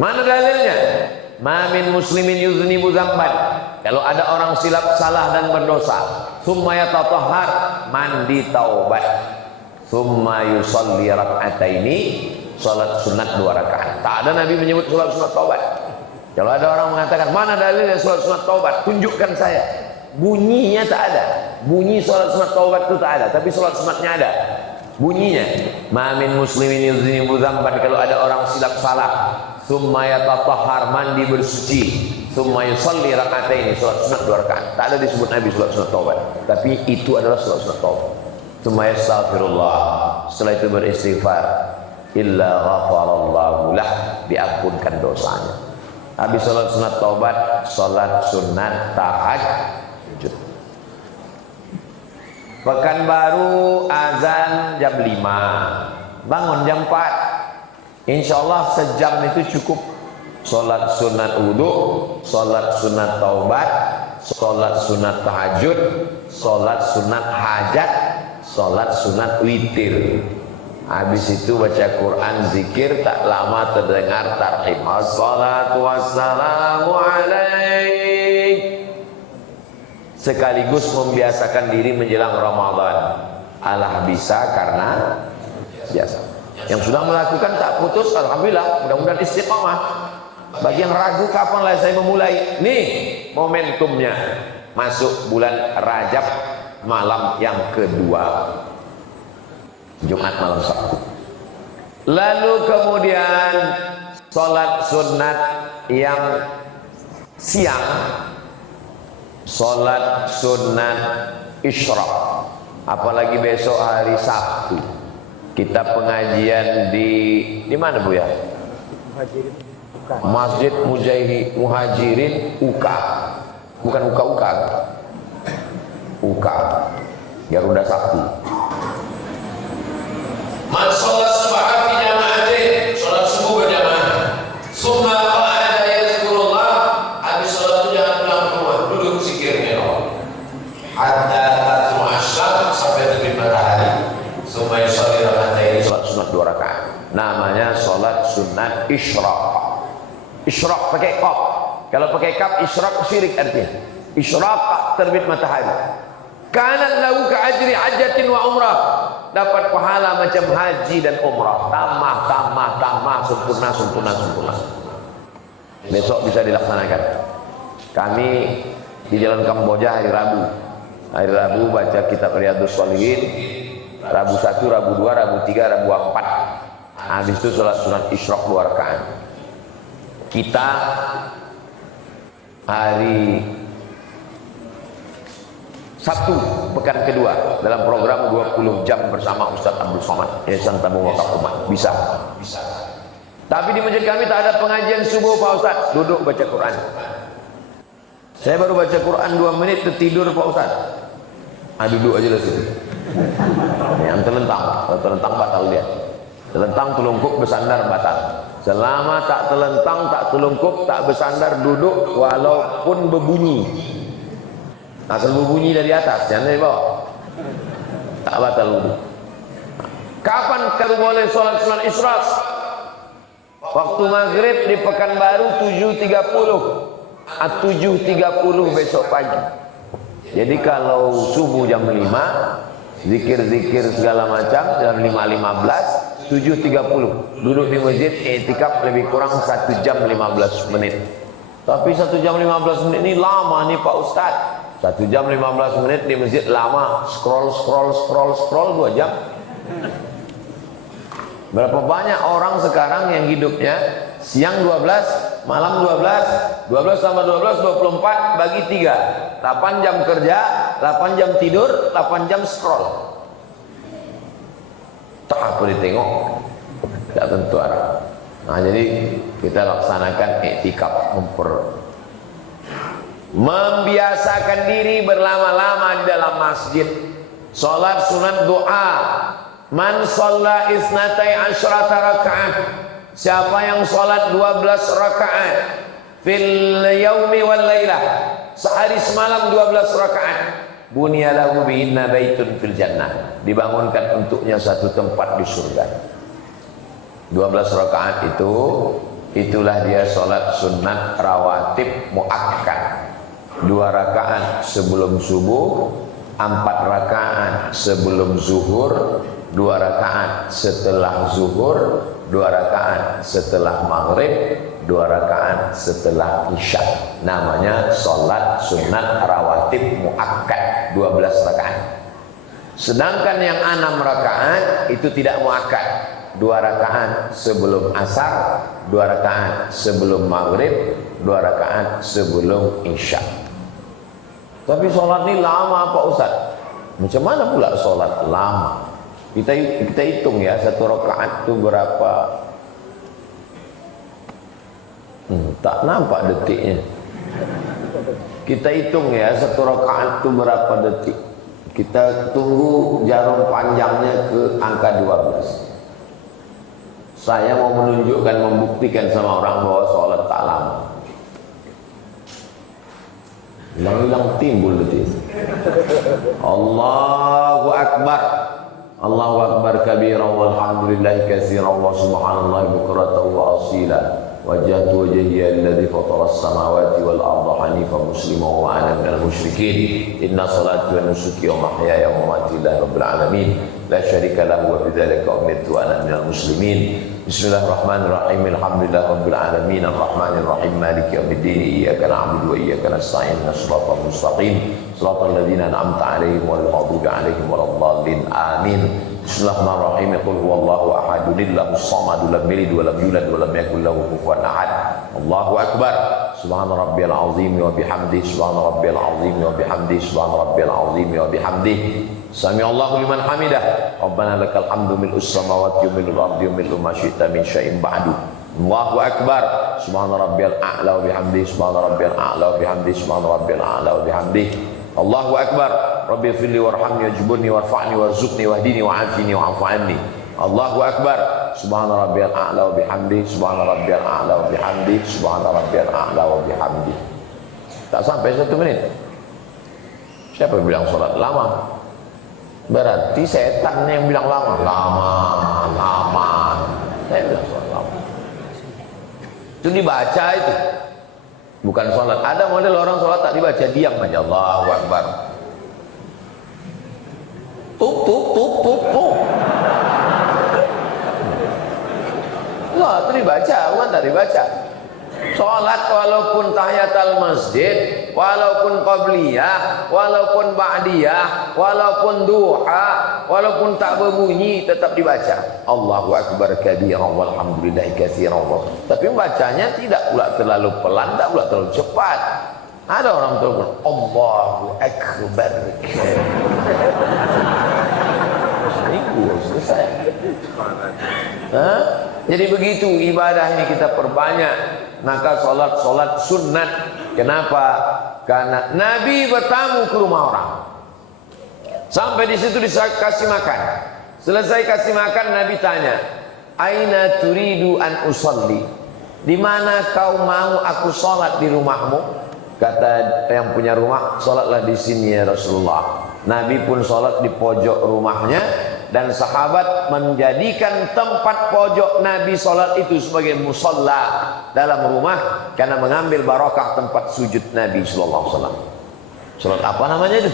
Mana dalilnya? Ma min muslimin yuznibu dzamban. Kalau ada orang silap, salah dan berdosa, summa yatatahhar, mandi taubat, summa yusalli rak'ataini, sholat sunat 2 rakaat. Tak ada Nabi menyebut sholat sunat taubat. Kalau ada orang mengatakan mana dalilnya sholat sunat taubat, tunjukkan saya. Bunyinya tak ada. Bunyi sholat sunat taubat itu tak ada, tapi sholat sunatnya ada. Bunyinya, ma min muslimin yuznibu dzamban, kalau ada orang silap salah, summa yatatahhar, mandi bersuci, summa yusalli rak'ataini, sholat sunat 2 rakaat. Tak ada disebut Nabi sholat sunat taubat, tapi itu adalah sholat sunat taubat. Summa yastaghfirullah, setelah itu beristighfar, illa ghafarallahu lah, diampunkan dosanya. Habis sholat sunat taubat, sholat sunat tahajud. Pekanbaru azan jam 5, bangun jam 4. Insya Allah sejam itu cukup. Sholat sunat wudu, sholat sunat taubat, sholat sunat tahajud, sholat sunat hajat, sholat sunat witir. Habis itu baca Quran, zikir, tak lama terdengar tarhim. Assalatu wassalamu alaik. Sekaligus membiasakan diri menjelang Ramadan. Allah bisa karena biasa. Yang sudah melakukan tak putus, alhamdulillah, mudah-mudahan istiqamah. Bagi yang ragu kapan lah saya memulai, nih momentumnya, masuk bulan Rajab, malam yang kedua, Jumat malam Sabtu. Lalu kemudian sholat sunat yang siang, sholat sunat isyraq, apalagi besok hari Sabtu kita pengajian di mana Bu ya? Masjid Muhajirin UK, bukan UK Garuda Sakti. Man sholat subahat fi jama'atin, sholat subuh berjamaah. Summa qa'ada yazkurullah, habis sholat itu jangan pulang ke rumah, duduk zikirnya Allah. Hatta tatlu asyam, sampai terbit matahari. Summa yusalli raka'ataini, Sholat sunat 2 rakaat. Namanya sholat sunat isyraq. Isyraq pakai qaf. Kalau pakai kaf isyraq syirik artinya. Isyraq terbit matahari. Kana lahu ka'ajri hajjatin wa umrah. Dapat pahala macam haji dan umrah. Tamah, sempurna. Besok bisa dilaksanakan. Kami di Jalan Kamboja hari Rabu. Hari Rabu baca kitab Riyadhus Shalihin. Rabu 1, Rabu 2, Rabu 3, Rabu 4. Habis itu sholat sunat isyraq 2 rakaat. Kita hari Sabtu pekan kedua dalam program 20 jam bersama Ustaz Abdul Somad Yayasan Tabung Wakaf Umat. Bisa. Tapi di masjid kami tak ada pengajian subuh Pak Ustaz. Duduk baca Quran. Saya baru baca Quran 2 menit tertidur Pak Ustaz. Duduk aja lah situ. Yang terlentang batal dia. Terlentang telungkup bersandar batal. Selama tak terlentang, tak telungkup, tak bersandar, duduk walaupun berbunyi. Asal berbunyi dari atas, jangan dari bawah. Tak batal wudu. Kapan kalau boleh sholat sunat isyraq? Waktu maghrib di Pekanbaru 7.30. 7.30 besok pagi. Jadi kalau subuh jam 5, zikir-zikir segala macam jam 5.15, 7.30 duduk di masjid i'tikaf lebih kurang 1 jam 15 menit. Tapi 1 jam 15 menit ini lama nih Pak Ustaz. 1 jam 15 menit di masjid lama, scroll 2 jam. Berapa banyak orang sekarang yang hidupnya siang 12, malam 12 tambah 12, 24 bagi 3, 8 jam kerja, 8 jam tidur, 8 jam scroll. Tak apa ditengok, tak tentu arah. Nah jadi kita laksanakan i'tikaf, membiasakan diri berlama-lama di dalam masjid. Salat sunat doa. Man shalla isnatai asyrata rakaat. Siapa yang salat 12 rakaat fil yaumi wal lailah, sehari semalam 12 rakaat, bunya lahu bihinna baitun fil jannah, dibangunkan untuknya satu tempat di surga. 12 rakaat itulah dia salat sunat rawatib muakkad. 2 rakaat sebelum subuh, 4 rakaat sebelum zuhur, 2 rakaat setelah zuhur, 2 rakaat setelah maghrib, 2 rakaat setelah isya. Namanya salat sunat rawatib muakkad, 12 rakaat. Sedangkan yang 6 rakaat itu tidak muakkad. 2 rakaat sebelum asar, 2 rakaat sebelum maghrib, 2 rakaat sebelum isya. Tapi sholat ini lama Pak Ustaz. Macam mana pula sholat lama? Kita hitung ya, 1 rakaat itu berapa? Tak nampak detiknya. Kita hitung ya, 1 rakaat itu berapa detik. Kita tunggu jarum panjangnya ke angka 12. Saya mau menunjukkan, membuktikan sama orang bahwa sholat tak lama. Hilang timbul detik. Allahu Akbar. Allahu Akbar kabira walhamdulillahi katsiran wa subhanallahi bukratan wa asila. Wajjahtu wajhiya alladhi fatara as-samawati wal arda hanifan musliman wa ana minal musyrikin. Inna salati wa nusuki wa mahyaya wa mamati lillahi rabbil alamin. La syarika lahu wa bidzalika umirtu wa ana minal muslimin. Bismillahirrahmanirrahim. Alhamdulillahi rabbil alamin arrahmanir rahim maliki yaumiddin. Iyyaka na'budu wa iyyaka nasta'in. Shiratal mustaqim. Shiratal ladzina an'amta 'alaihim ghairil maghdubi 'alaihim waladdallin. Amin. Bismillahirrahmanirrahim. Qul huwallahu ahad, Allahus samad, lam yalid wa lam yulad wa lam yakul lahu kufuwan ahad. Allahu akbar. Subhana rabbiyal azim wa bihamdihi, subhana rabbiyal azim wa bihamdihi, subhana rabbiyal azim wa bihamdihi. Sami'allahu liman hamidah. Rabbana lakal hamdu mil'us samawati wa mil'ul ardi wa mil'u ma syi'ta min syai'in ba'du. Allahu akbar. Subhana rabbiyal a'la wa bihamdihi, subhana rabbiyal a'la wa bihamdihi, subhana rabbiyal a'la wa bihamdihi. Allahu akbar. Rabbi firli warhamni wajburni warfa'ni warzuqni wahdini wa'afini wa'afu anni. Allahu akbar. Subhana rabbiyal a'la wa bihamdihi, subhana rabbiyal a'la wa bihamdihi, subhana rabbiyal a'la wa bihamdihi. Tak sampai 1 menit. Siapa yang bilang sholat lama? Berarti setan yang bilang lama. Saya bilang sholat lama. Itu dibaca itu. Bukan sholat. Ada model orang sholat tak dibaca, diam aja. Allahu akbar. Tup. Nah, itu dibaca, bukan tak dibaca. Sholat walaupun tahiyatul masjid, walaupun qabliyah, walaupun ba'diyah, walaupun duha, walaupun tak berbunyi, tetap dibaca. Allahu akbar kabiran walhamdulillahi katsiran. Tapi bacanya tidak pula terlalu pelan, tak pula terlalu cepat. Ada orang terlalu Allahu akbar. Selesai. Jadi begitu ibadah ini kita perbanyak. Maka solat sunat. Kenapa? Karena Nabi bertamu ke rumah orang. Sampai di situ dikasih makan. Selesai kasih makan, Nabi tanya, Aina turidu an usalli? Di mana kau mau aku solat di rumahmu? Kata yang punya rumah, solatlah di sini ya Rasulullah. Nabi pun solat di pojok rumahnya. Dan sahabat menjadikan tempat pojok Nabi sholat itu sebagai musalla dalam rumah, karena mengambil barakah tempat sujud Nabi sallallahu alaihi wasallam. Sholat apa namanya itu?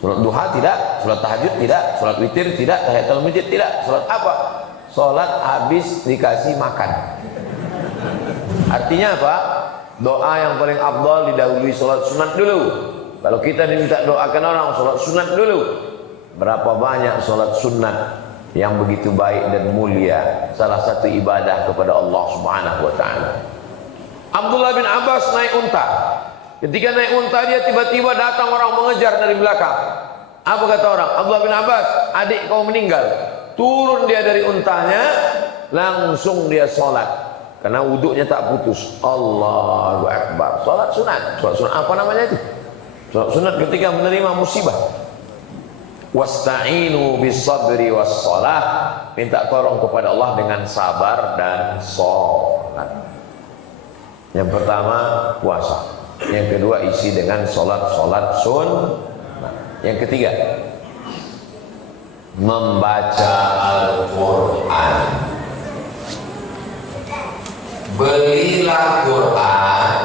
Sholat duha tidak, sholat tahajud tidak, sholat witir tidak, tahiyatul masjid tidak. Sholat apa? Sholat habis dikasih makan. Artinya apa? Doa yang paling afdal didahului sholat sunat dulu. Kalau kita diminta doakan orang, sholat sunat dulu. Berapa banyak sholat sunat yang begitu baik dan mulia, salah satu ibadah kepada Allah Subhanahu wa ta'ala. Abdullah bin Abbas naik unta. Ketika naik unta dia tiba-tiba datang orang mengejar dari belakang. Apa kata orang? Abdullah bin Abbas, adik kau meninggal. Turun dia dari untanya, langsung dia sholat. Karena wuduknya tak putus. Allahu Akbar. Sholat sunat. Sholat sunat apa namanya itu? Sholat sunat ketika menerima musibah. Wasta'inu bis-sabri was-shalah. Minta tolong kepada Allah dengan sabar dan sholat. Yang pertama puasa. Yang kedua isi dengan sholat sunnah. Yang ketiga membaca Al-Quran. Belilah Quran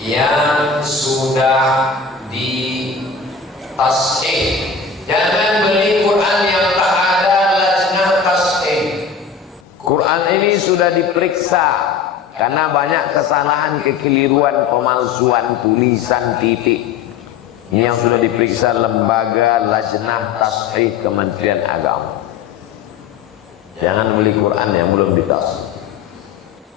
yang sudah di tas'ih. Jangan beli Quran yang tak ada lajnah tas'ih. Quran ini sudah diperiksa karena banyak kesalahan, kekeliruan, pemalsuan tulisan titik. Ini yang sudah diperiksa lembaga lajnah tas'ih Kementerian Agama. Jangan beli Quran yang belum ditas'ih.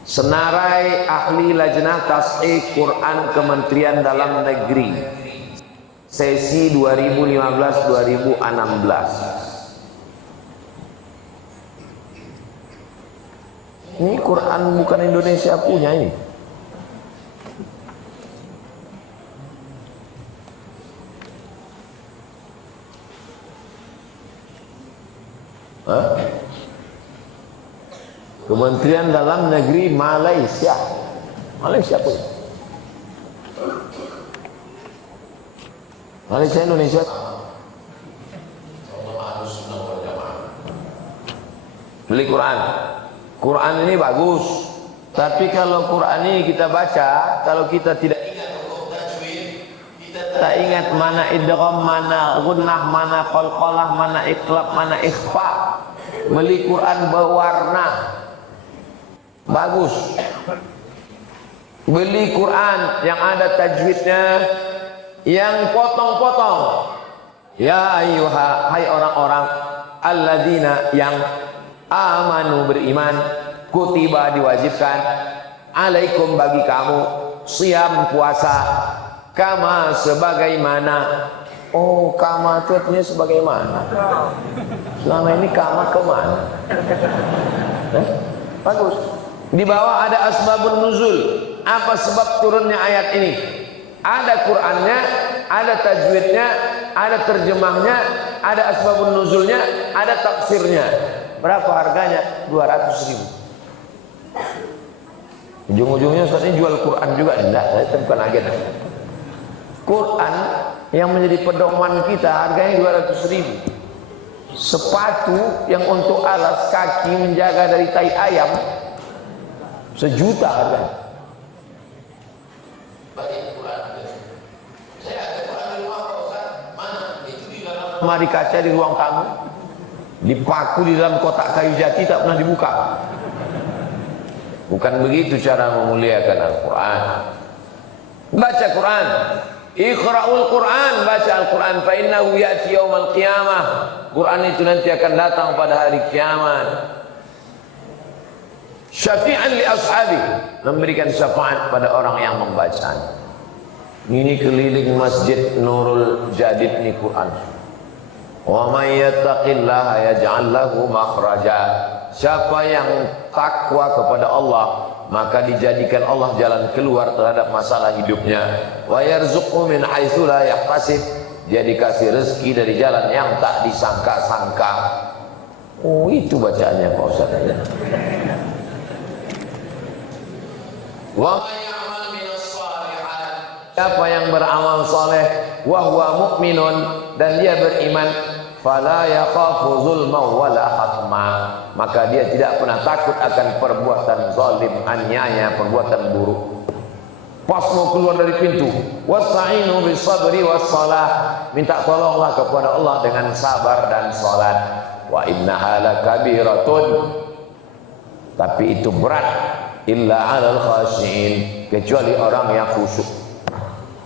Senarai ahli lajnah tas'ih Quran Kementerian Dalam Negeri sesi 2015-2016. Ini Quran bukan Indonesia punya ini. Kementerian Dalam Negeri Malaysia. Malaysia punya. Malaysia Indonesia. Beli Quran. Quran ini bagus. Tapi kalau Quran ini kita baca, kalau kita tidak ingat hukum tajwid, kita tak ingat mana idgham, mana gunnah, mana qalqalah, mana iqlab, mana ikhfa. Beli Quran berwarna. Bagus. Beli Quran yang ada tajwidnya, yang potong-potong, Ya ayyuha, hai orang-orang alladzina yang amanu beriman, kutiba diwajibkan, alaikum bagi kamu, siam puasa, kama sebagaimana. Oh, kama itu artinya sebagaimana. Selama ini kama kemana? Bagus. Di bawah ada asbabun nuzul. Apa sebab turunnya ayat ini? Ada Qur'annya, ada tajwidnya, ada terjemahnya, ada asbabun nuzulnya, ada tafsirnya. Berapa harganya? 200.000. Ujung-ujungnya Ustaz ini jual Quran juga. Enggak, saya bukan agen. Quran yang menjadi pedoman kita harganya 200.000. Sepatu yang untuk alas kaki menjaga dari tai ayam 1 juta harganya. Lemari kaca di ruang tamu, dipaku di dalam kotak kayu jati, tak pernah dibuka. Bukan begitu cara memuliakan Al-Quran. Baca Quran, iqra'ul Quran, baca Al-Quran, fa innahu ya'ti yaumal qiyamah. Quran itu nanti akan datang pada hari kiamat. Syafi'an li ashabi, memberikan syafaat pada orang yang membacanya. Ini keliling Masjid Nurul Jadid ini Quran. Wa may yattaqillaha yaj'al lahu makhraja. Siapa yang takwa kepada Allah, maka dijadikan Allah jalan keluar terhadap masalah hidupnya. Wa yarzuqhu min haitsu la yahtasib. Dia dikasih rezeki dari jalan yang tak disangka-sangka. Oh, itu bacaannya Pak Ustaz. Wa may ya'mal minas shalihat. Siapa yang beramal saleh, wa huwa mu'minun, dan dia beriman, fala yakhafu zulma wala hatma, maka dia tidak pernah takut akan perbuatan zalim, aniaya, perbuatan buruk. Pas mau keluar dari pintu, wasta'inu bis sabri was salah, minta tolonglah kepada Allah dengan sabar dan salat. Wa innaha lakabiratun, tapi itu berat, illa 'alal khashiin, kecuali orang yang khusyuk.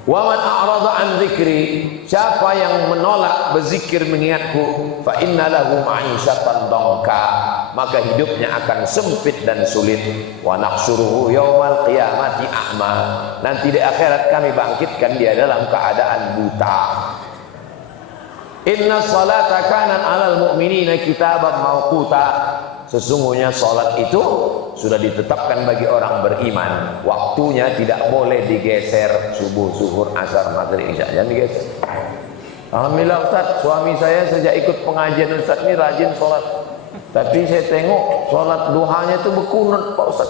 Wa man a'rada an dzikri, siapa yang menolak berzikir mengingatku, fa inna lahu ma'isyatan dhanka, maka hidupnya akan sempit dan sulit. Wa nahsyuruhu yaumal qiyamati a'ma, nanti di akhirat kami bangkitkan dia dalam keadaan buta. Inna salata kanat 'alal mu'minina kitaban mawquta, sesungguhnya salat itu sudah ditetapkan bagi orang beriman, waktunya tidak boleh digeser. Subuh, zuhur, asar, maghrib, isya, jangan digeser. Alhamdulillah Ustaz, suami saya sejak ikut pengajian Ustaz ini rajin sholat, tapi saya tengok sholat duhanya itu berkunut Pak Ustaz.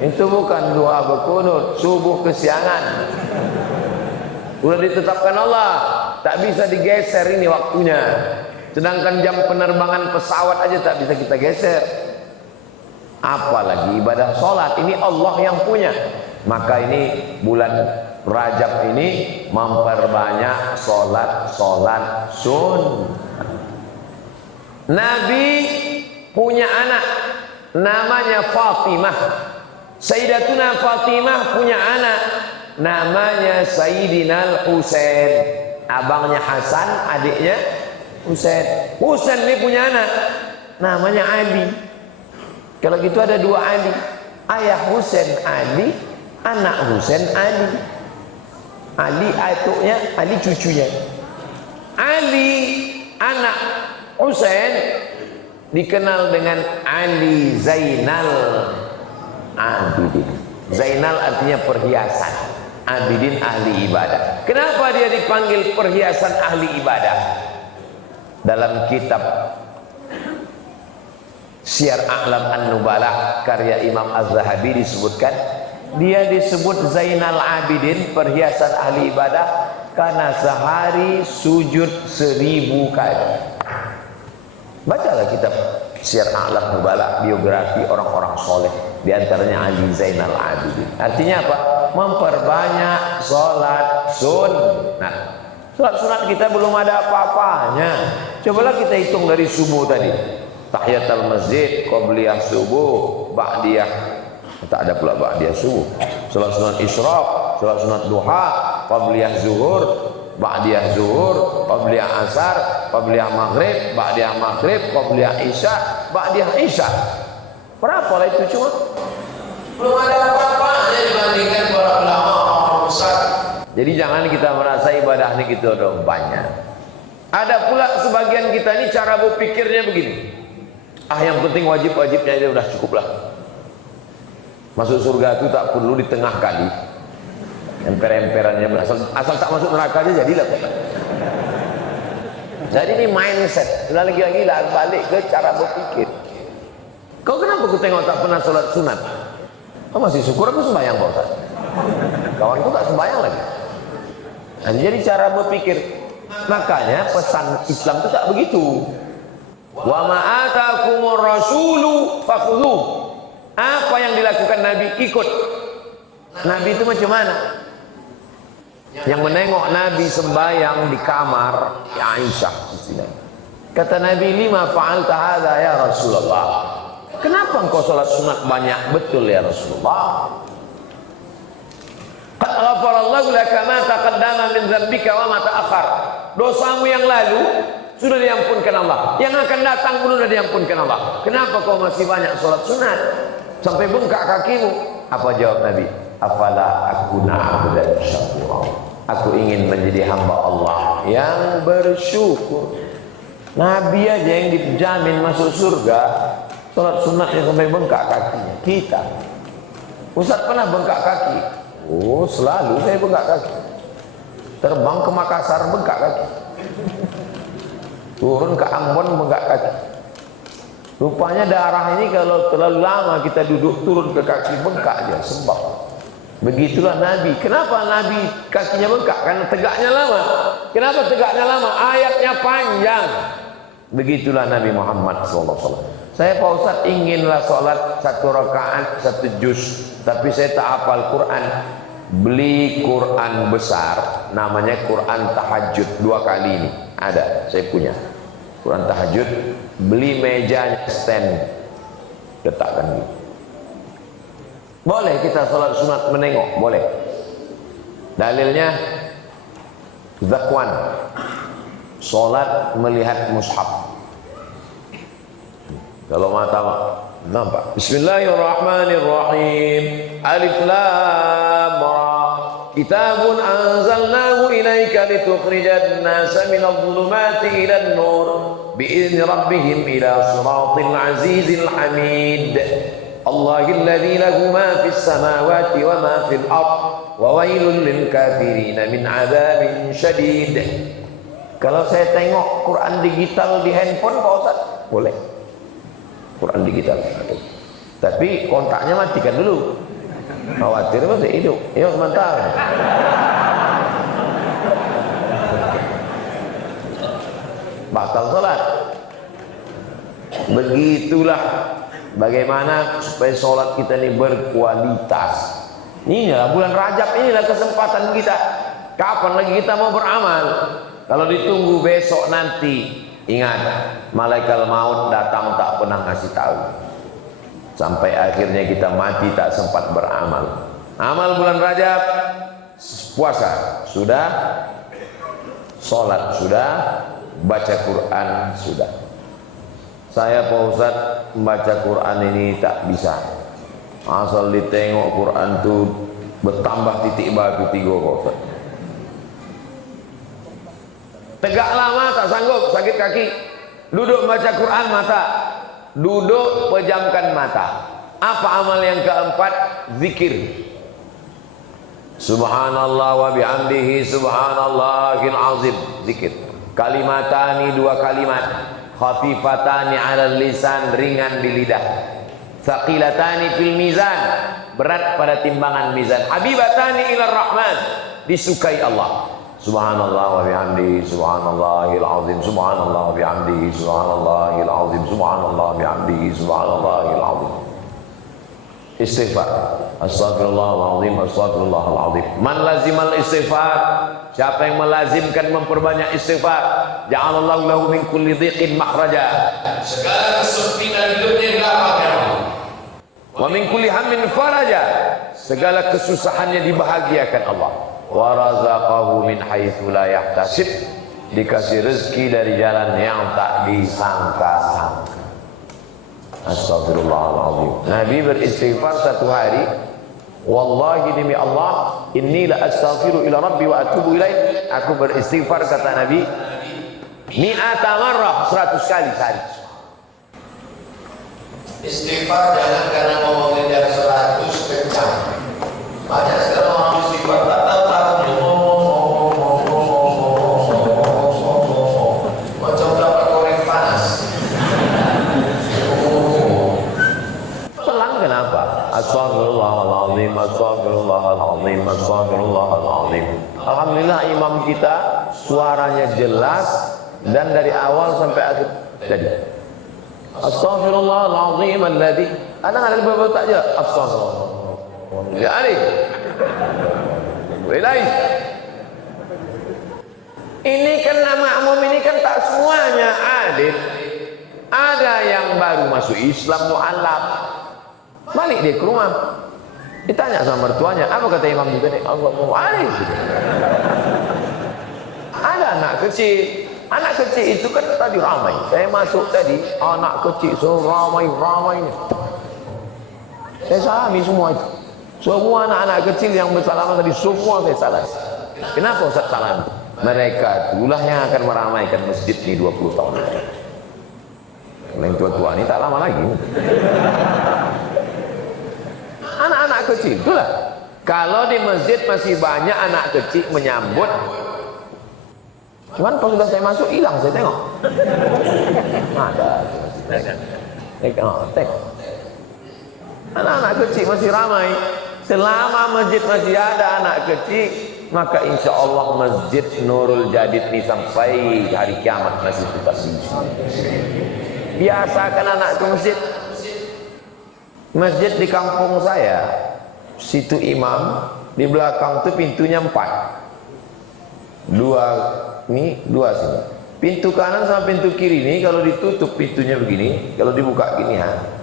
Itu bukan duha berkunut, subuh kesiangan. Sudah ditetapkan Allah, tak bisa digeser ini waktunya. Sedangkan jam penerbangan pesawat aja tak bisa kita geser, apalagi ibadah sholat. Ini Allah yang punya. Maka ini bulan Rajab ini memperbanyak sholat sunnah. Nabi punya anak namanya Fatimah. Sayyidatuna Fatimah punya anak namanya Sayyidina Husain. Abangnya Hasan, adiknya Husain. Husain ini punya anak namanya Ali. Kalau gitu ada 2 Ali. Ayah Husain Ali, anak Husain Ali. Ali atuknya, Ali cucunya. Ali anak Husain dikenal dengan Ali Zainal Abidin. Zainal artinya perhiasan, Abidin ahli ibadah. Kenapa dia dipanggil perhiasan ahli ibadah? Dalam kitab Syiar A'lam An-Nubala karya Imam Az-Zahabi disebutkan, dia disebut Zainal Abidin, perhiasan ahli ibadah, karena sehari sujud 1000 kali. Bacalah kitab Syiar A'lam Nubala, biografi orang-orang soleh, diantaranya Ali Zainal Abidin. Artinya apa? Memperbanyak sholat sunnah. Sholat sunat kita belum ada apa-apanya. Cobalah kita hitung dari subuh tadi. Tahiyatul masjid, qobliyah subuh, ba'diyah, tak ada pula ba'diyah subuh. Sholat sunat isyraq, sholat sunat duha, qabliyah zuhur, ba'diyah zuhur, qabliyah asar, qabliyah maghrib, ba'diyah maghrib, qabliyah isya, ba'diyah isya. Berapa lah itu cuma? Belum ada apa-apanya dibandingkan para ulama orang besar. Jadi jangan kita merasa ibadah ini kita udah banyak. Ada pula sebagian kita ini cara berpikirnya begini. Yang penting wajib-wajibnya aja udah cukup lah. Masuk surga itu tak perlu di tengah kali. Emper-emperannya asal tak masuk neraka aja jadilah. Jadi ini mindset. Sudah lagi-lagi balik ke cara berpikir. Kau kenapa aku tengok tak pernah sholat sunat? Kau masih syukur aku sembahyang Pak Ustaz. Kawanku tak sembahyang lagi. Nah, jadi cara berpikir. Makanya pesan Islam itu tak begitu. Wa ma atakumur rasulu fakhudhu. Apa yang dilakukan Nabi ikut. Nabi itu macam mana? Yang menengok Nabi sembahyang di kamar ya Aisyah. Kata Nabi, lima fa'alta hadza ya Rasulullah. Kenapa engkau sholat sunat banyak? Betul ya Rasulullah. Qad ghafarallahu laka ma taqaddama min dzambika wa ma ta'akhkhar. Dosamu yang lalu sudah diampunkan Allah. Yang akan datang pun sudah diampunkan Allah. Kenapa kau masih banyak sholat sunat? Sampai bengkak kakimu. Apa jawab Nabi? Afala akuna abdan syakura. Aku ingin menjadi hamba Allah yang bersyukur. Nabi aja yang dijamin masuk surga, sholat sunatnya sampai bengkak kakinya. Kita, Ustaz pernah bengkak kaki? Oh, selalu saya bengkak kaki. Terbang ke Makassar bengkak kaki. Turun ke Ambon bengkak kaki. Rupanya darah ini kalau terlalu lama kita duduk turun ke kaki bengkak aja sebab. Begitulah Nabi. Kenapa Nabi kakinya bengkak? Karena tegaknya lama. Kenapa tegaknya lama? Ayatnya panjang. Begitulah Nabi Muhammad SAW. Saya Pak Ustaz inginlah sholat 1 rakaat 1 juz, tapi saya tak hafal Quran. Beli Quran besar, namanya Quran tahajud 2 kali ini. Ada, saya punya Quran tahajud. Beli mejanya stand, letakkan gitu. Boleh kita sholat sunat menengok, boleh. Dalilnya Zakwan, sholat melihat mushaf. Kalau mata nampak. Bismillahirrahmanirrahim. Alif lam ra. Kitabun anzalnahu ilaika litukhrijan nasa minadh dhulumati ilan nur bi'izni rabbihim ila siratil azizil hamid. Allahil ladzi lahu ma fis samawati wa ma fil ard wa wailul lil kafirin min adzabin syadid. Kalau saya tengok Quran digital di handphone Pak Ustaz, boleh. Quran digital. Tapi kontaknya matikan dulu. Khawatir masih hidup. Yuk sebentar. Batal salat. Begitulah bagaimana supaya sholat kita ini berkualitas. Inilah bulan Rajab, inilah kesempatan kita. Kapan lagi kita mau beramal? Kalau ditunggu besok nanti, ingat, malaikat maut datang tak pernah ngasih tahu. Sampai akhirnya kita mati tak sempat beramal. Amal bulan Rajab, puasa sudah, sholat sudah, baca Quran sudah. Saya Pak Ustaz membaca Quran ini tak bisa. Asal ditengok Quran itu bertambah titik batu 3 Pak Ustaz. Tegak lama tak sanggup, sakit kaki. Duduk baca Quran mata. Duduk pejamkan mata. Apa amal yang keempat? Zikir. Subhanallah wa bihamdihi subhanallahil azim. Zikir. Kalimatani 2 kalimat. Khafifatani 'alal lisan, ringan di lidah. Thaqilatani fil mizan, berat pada timbangan mizan. Habibatani ilar rahman, disukai Allah. Subhanallah wa bihamdihi subhanallahil azim. Subhanallah wa bihamdihi subhanallahil azim. Subhanallah wa bihamdihi subhanallahil azim. Istighfar. Astagfirullahaladzim, astagfirullahaladzim. Man lazimal istighfar, siapa yang melazimkan memperbanyak istighfar, ja'alallahu lahu min kulli dhiqin makhraja. Segala kesempitan hidupnya didapatkan Allah. Wa min kulli hammin faraja, segala kesusahannya dibahagiakan Allah. wa razaqahu min haitsu la yahtasib, dikasih rezeki dari jalan yang tak disangka-sangka. Astagfirullahaladzim. Nabi beristighfar satu hari, wallahi demi Allah, inni la astaghfiru ila rabbi wa atubu ilaih. Aku beristighfar, kata Nabi, mi'ata marrah, 100 kali sehari. Istighfar jangan karena mau mengejar 100 kencang. Banyak sekarang orang istighfar tak tahu macam dapat goreng panas. Pelan kenapa? Astagfirullahaladzim, astagfirullahaladzim, astagfirullahaladzim. Alhamdulillah imam kita suaranya jelas dan dari awal sampai akhir jadi Astaghfirullahaladzim alladzi. Anak ada beberapa tak je. Astaghfirullah. Ya Ali. Wilayah. Ini kan makmum ini kan tak semuanya adil. Ada yang baru masuk Islam mu'allaf. Balik dia ke rumah. Ditanya sama mertuanya, apa kata imam juga nih? Allahu alaihi. Ada anak kecil. Anak kecil itu kan tadi ramai. Saya masuk tadi, anak kecil ramai-ramainya. Saya salami semua itu. Semua anak-anak kecil yang bersalaman tadi, semua saya salami. Kenapa Ustaz salami? Mereka itulah yang akan meramaikan masjid ini 20 tahun. Yang tua-tua ini tak lama lagi. Anak-anak kecil itulah. Kalau di masjid masih banyak anak kecil menyambut, cuman kalau sudah saya masuk hilang, saya tengok. Ada. Tengok. Anak-anak kecil masih ramai. Selama masjid masih ada anak kecil, maka insya Allah masjid Nurul Jadid ini sampai hari kiamat masih tetap diisi. Biasakan anak ke masjid. Masjid di kampung saya, situ imam, di belakang itu pintunya 4. Dua sini. Pintu kanan sama pintu kiri ini kalau ditutup pintunya begini, kalau dibuka gini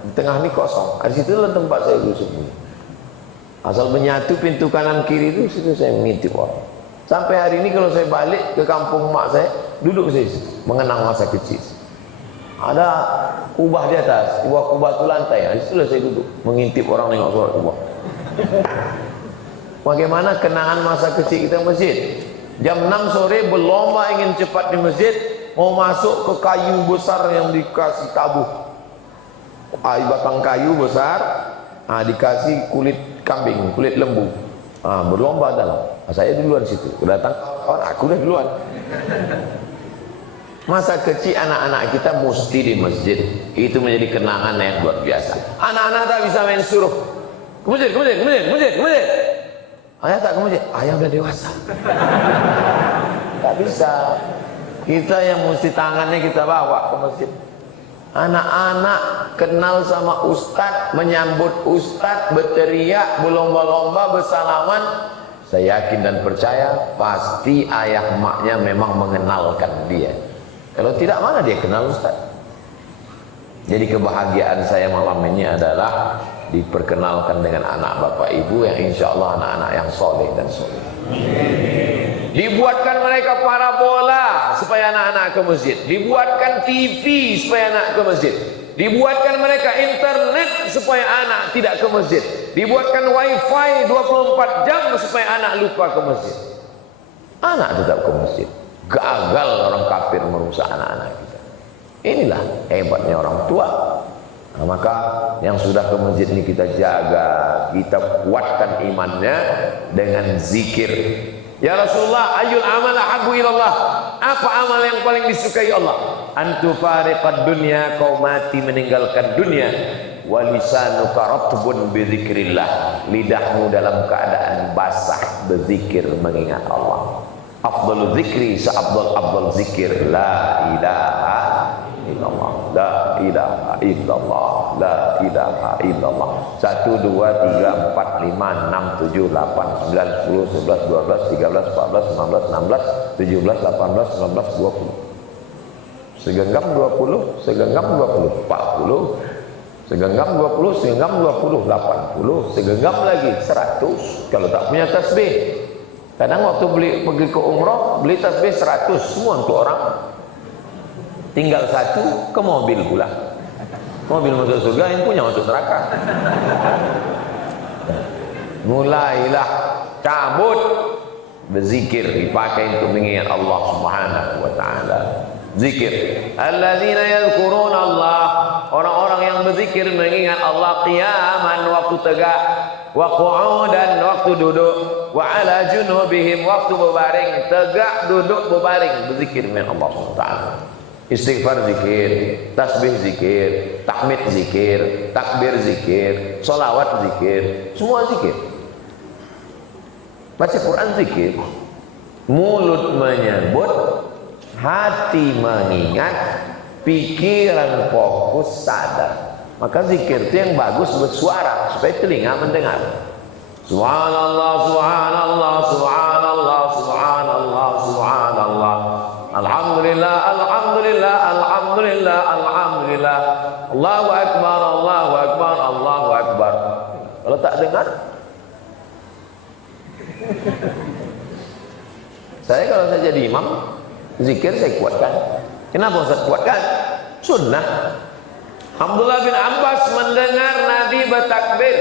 di tengah ini kosong. Di situ lah tempat saya duduk sembunyi. Asal menyatu pintu kanan kiri itu, situ saya mengintip orang. Sampai hari ini kalau saya balik ke kampung mak saya, duduk saya situ, mengenang masa kecil. Ada kubah di atas, kubah itu lantai. Di situ lah saya duduk, mengintip orang nengok sholat kubah. Bagaimana kenangan masa kecil kita masjid? Jam 6 sore berlomba ingin cepat di masjid, mau masuk ke kayu besar yang dikasih tabuh. Batang kayu besar, dikasih kulit kambing, kulit lembu. Berlomba dalam. Saya duluan situ. Datang kawan, aku dah duluan. Masa kecil anak-anak kita mesti di masjid. Itu menjadi kenangan yang luar biasa. Anak-anak tak bisa main suruh. Ke masjid. Ayah tak ke masjid, ayah udah dewasa. Tak bisa. Kita yang mesti tangannya kita bawa ke masjid. Anak-anak kenal sama ustadz, menyambut ustadz, berteriak, berlomba-lomba, bersalaman. Saya yakin dan percaya pasti ayah maknya memang mengenalkan dia. Kalau tidak, mana dia kenal ustadz? Jadi kebahagiaan saya malam ini adalah diperkenalkan dengan anak bapak ibu yang insya Allah anak-anak yang soleh dan soleh. Dibuatkan mereka parabola supaya anak-anak ke masjid. Dibuatkan TV supaya anak ke masjid. Dibuatkan mereka internet supaya anak tidak ke masjid. Dibuatkan wifi 24 jam supaya anak lupa ke masjid. Anak tetap ke masjid. Gagal orang kafir merusak anak-anak kita. Inilah hebatnya orang tua. Maka yang sudah ke masjid ini kita jaga, kita kuatkan imannya dengan zikir. Ya Rasulullah, ayyul amal ahabbu ilallah. Apa amal yang paling disukai Allah? Antu fariqad dunya, kau mati meninggalkan dunia. Wa lisanuka ratbun bizikrillah, lidahmu dalam keadaan basah berzikir mengingat Allah. Afdalul zikri seafdal zikir la ilaha illallah, la ilaha illallah, la ilaha illallah. 1 2 3 4 5 6 7 8 9 10 11 12 13 14 15 16 17 18 19 20. Segenggam 20, segenggam 20, 40, segenggam 20, segenggam 20, 80, segenggam lagi 100. Kalau tak punya tasbih, Kadang waktu pergi ke umroh, beli tasbih 100 semua untuk orang. Tinggal satu ke mobil pula. Mobil masuk surga, yang punya masuk neraka. Mulailah cabut berzikir, dipakai untuk mengingat Allah Subhanahu wa taala. Zikir. Alladzina yadhkuruna Allah, orang-orang yang berzikir mengingat Allah qiyaman waktu tegak, wa qu'udan waktu duduk, wa ala junubihim waktu berbaring, tegak duduk berbaring berzikir mengingat Allah Subhanahu wa taala. Istighfar zikir, tasbih zikir, tahmid zikir, takbir zikir, solawat zikir, semua zikir. Baca Quran zikir, mulut menyebut, hati mengingat, pikiran fokus sadar. Maka zikir itu yang bagus bersuara supaya telinga mendengar. Subhanallah, subhanallah, subhanallah, subhanallah, subhanallah. Alhamdulillah, alhamdulillah, alhamdulillah, alhamdulillah. Allahu akbar, Allahu akbar, Allahu akbar. Kalau tak dengar, kalau saya jadi imam, zikir saya kuatkan. Kenapa Ustaz kuatkan? Sunnah. Abdullah bin Abbas mendengar Nabi bertakbir.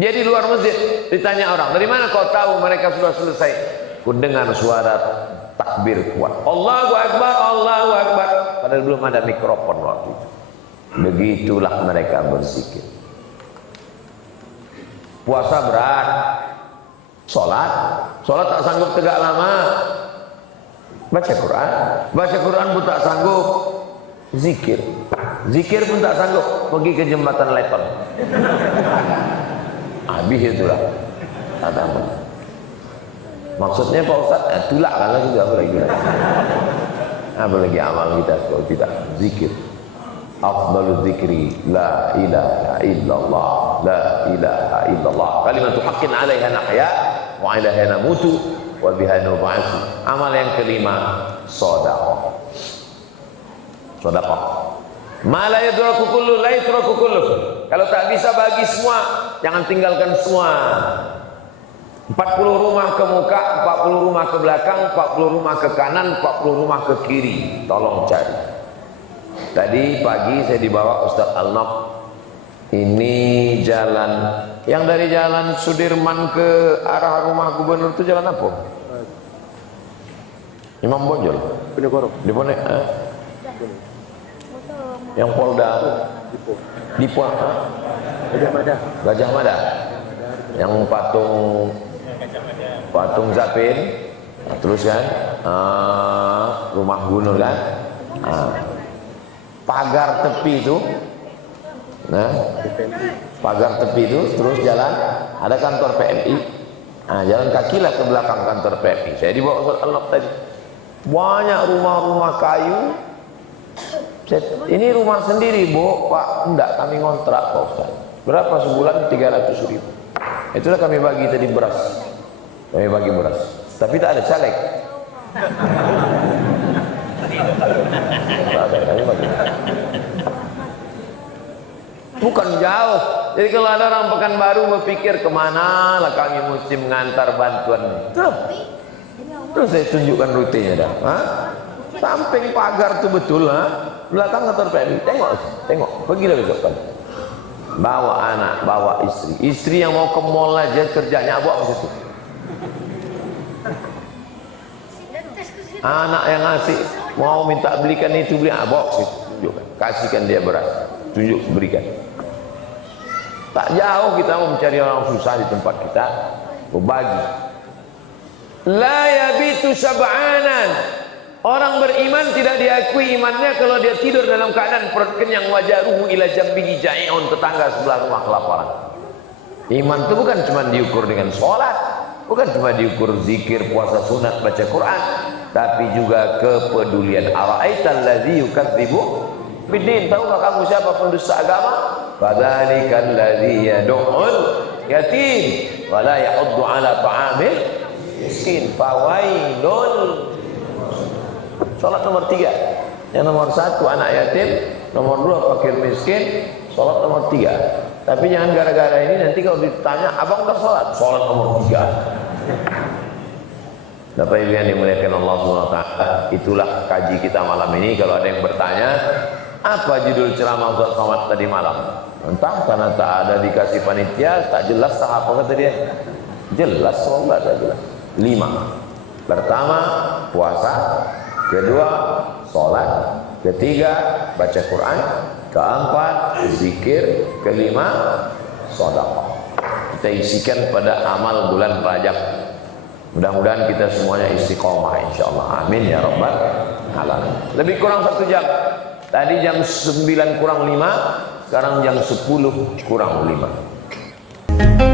Dia di luar masjid, ditanya orang, dari mana kau tahu mereka sudah selesai? Ku dengar suara takbir kuat. Allahu akbar, Allahu akbar. Padahal belum ada mikrofon waktu itu. Begitulah mereka berzikir. Puasa berat. Sholat tak sanggup tegak lama. Baca Quran pun tak sanggup. Zikir pun tak sanggup. Pergi ke jembatan Leton. Habis itulah. Maksudnya Pak Ustaz, tulak kan lagi apa lagi amal kita kalau tidak zikir. Afdalul zikri la ilaha illallah, la ilaha illallah. Kalimatu haqqin 'alaiha nahya wa 'alaiha namutu wa biha nub'atsu. Amal yang kelima, sedekah. Ma la yadraku kullu, la yadraku kullu. Kalau tak bisa bagi semua, jangan tinggalkan semua. 40 rumah ke muka, 40 rumah ke belakang, 40 rumah ke kanan, 40 rumah ke kiri. Tolong cari. Tadi pagi saya dibawa Ustaz Al-Naf. Ini jalan yang dari jalan Sudirman ke arah rumah gubernur itu jalan apa? Imam Bonjol. Di Pone. Yang Polda. Dipo. Gajah Mada. Yang patung Zapin, terus kan rumah gubernur kan, pagar tepi itu, pagar tepi itu, terus jalan ada kantor PMI, jalan kakilah ke belakang kantor PMI. Saya dibawa Ustaz Al-Naf tadi, banyak rumah-rumah kayu. Ini rumah sendiri Bu, Pak? Enggak, kami ngontrak Pak Ustaz. Berapa sebulan? 300.000. Itulah kami bagi tadi beras. Kami bagi beras. Tapi tak ada caleg. Tak ada, kami bagi. Bukan jauh. Jadi kalau ada orang Pekanbaru berpikir kemana lah kami mesti mengantar bantuan. Terus saya tunjukkan rutenya dah. Samping pagar tu betul belakang kantor PMI. Tengok. Pergilah besok pagi. Bawa anak, bawa istri yang mau ke mall aja kerjanya bawa ke situ. Anak yang ngasih mau minta belikan itu beli, bawa ke situ, tunjukkan, kasihkan dia beras, tunjuk, berikan. Tak jauh kita mau mencari orang susah di tempat kita, berbagi. La yabitu sab'anan. Orang beriman tidak diakui imannya kalau dia tidur dalam keadaan perut kenyang, wajaruhu ila jambihi ja'i'un, tetangga sebelah rumah kelaparan. Iman itu bukan cuma diukur dengan sholat, bukan cuma diukur zikir, puasa sunat, baca Quran, tapi juga kepedulian. Ara'aital ladzi yukadzibu biddin. Tahukah kamu siapa pendusta agama? Fadzalikal ladzi yad'ul yatim wa la yahuddu ala ta'amil miskin. Fawailun. Salat nomor 3. Yang nomor 1 anak yatim, nomor 2 fakir miskin, salat nomor 3. Tapi jangan gara-gara ini nanti kalau ditanya, abang tak salat? Salat nomor 3. Bapak Ibu yang dimuliakan Allah SWT, itulah kaji kita malam ini. Kalau ada yang bertanya, apa judul ceramah Ustaz Somad tadi malam? Entah, karena tak ada dikasih panitia, tak jelas tak apa kata dia. Jelas, oh enggak tak jelas. 5. Pertama, puasa. Kedua, sholat. Ketiga, baca Quran. Keempat, zikir. Kelima, sedekah. Kita isikan pada amal bulan Rajab. Mudah-mudahan kita semuanya istiqomah insyaallah. Amin ya rabbal alamin. Lebih kurang 1 jam. Tadi jam 9 kurang 5, sekarang jam 10 kurang 5.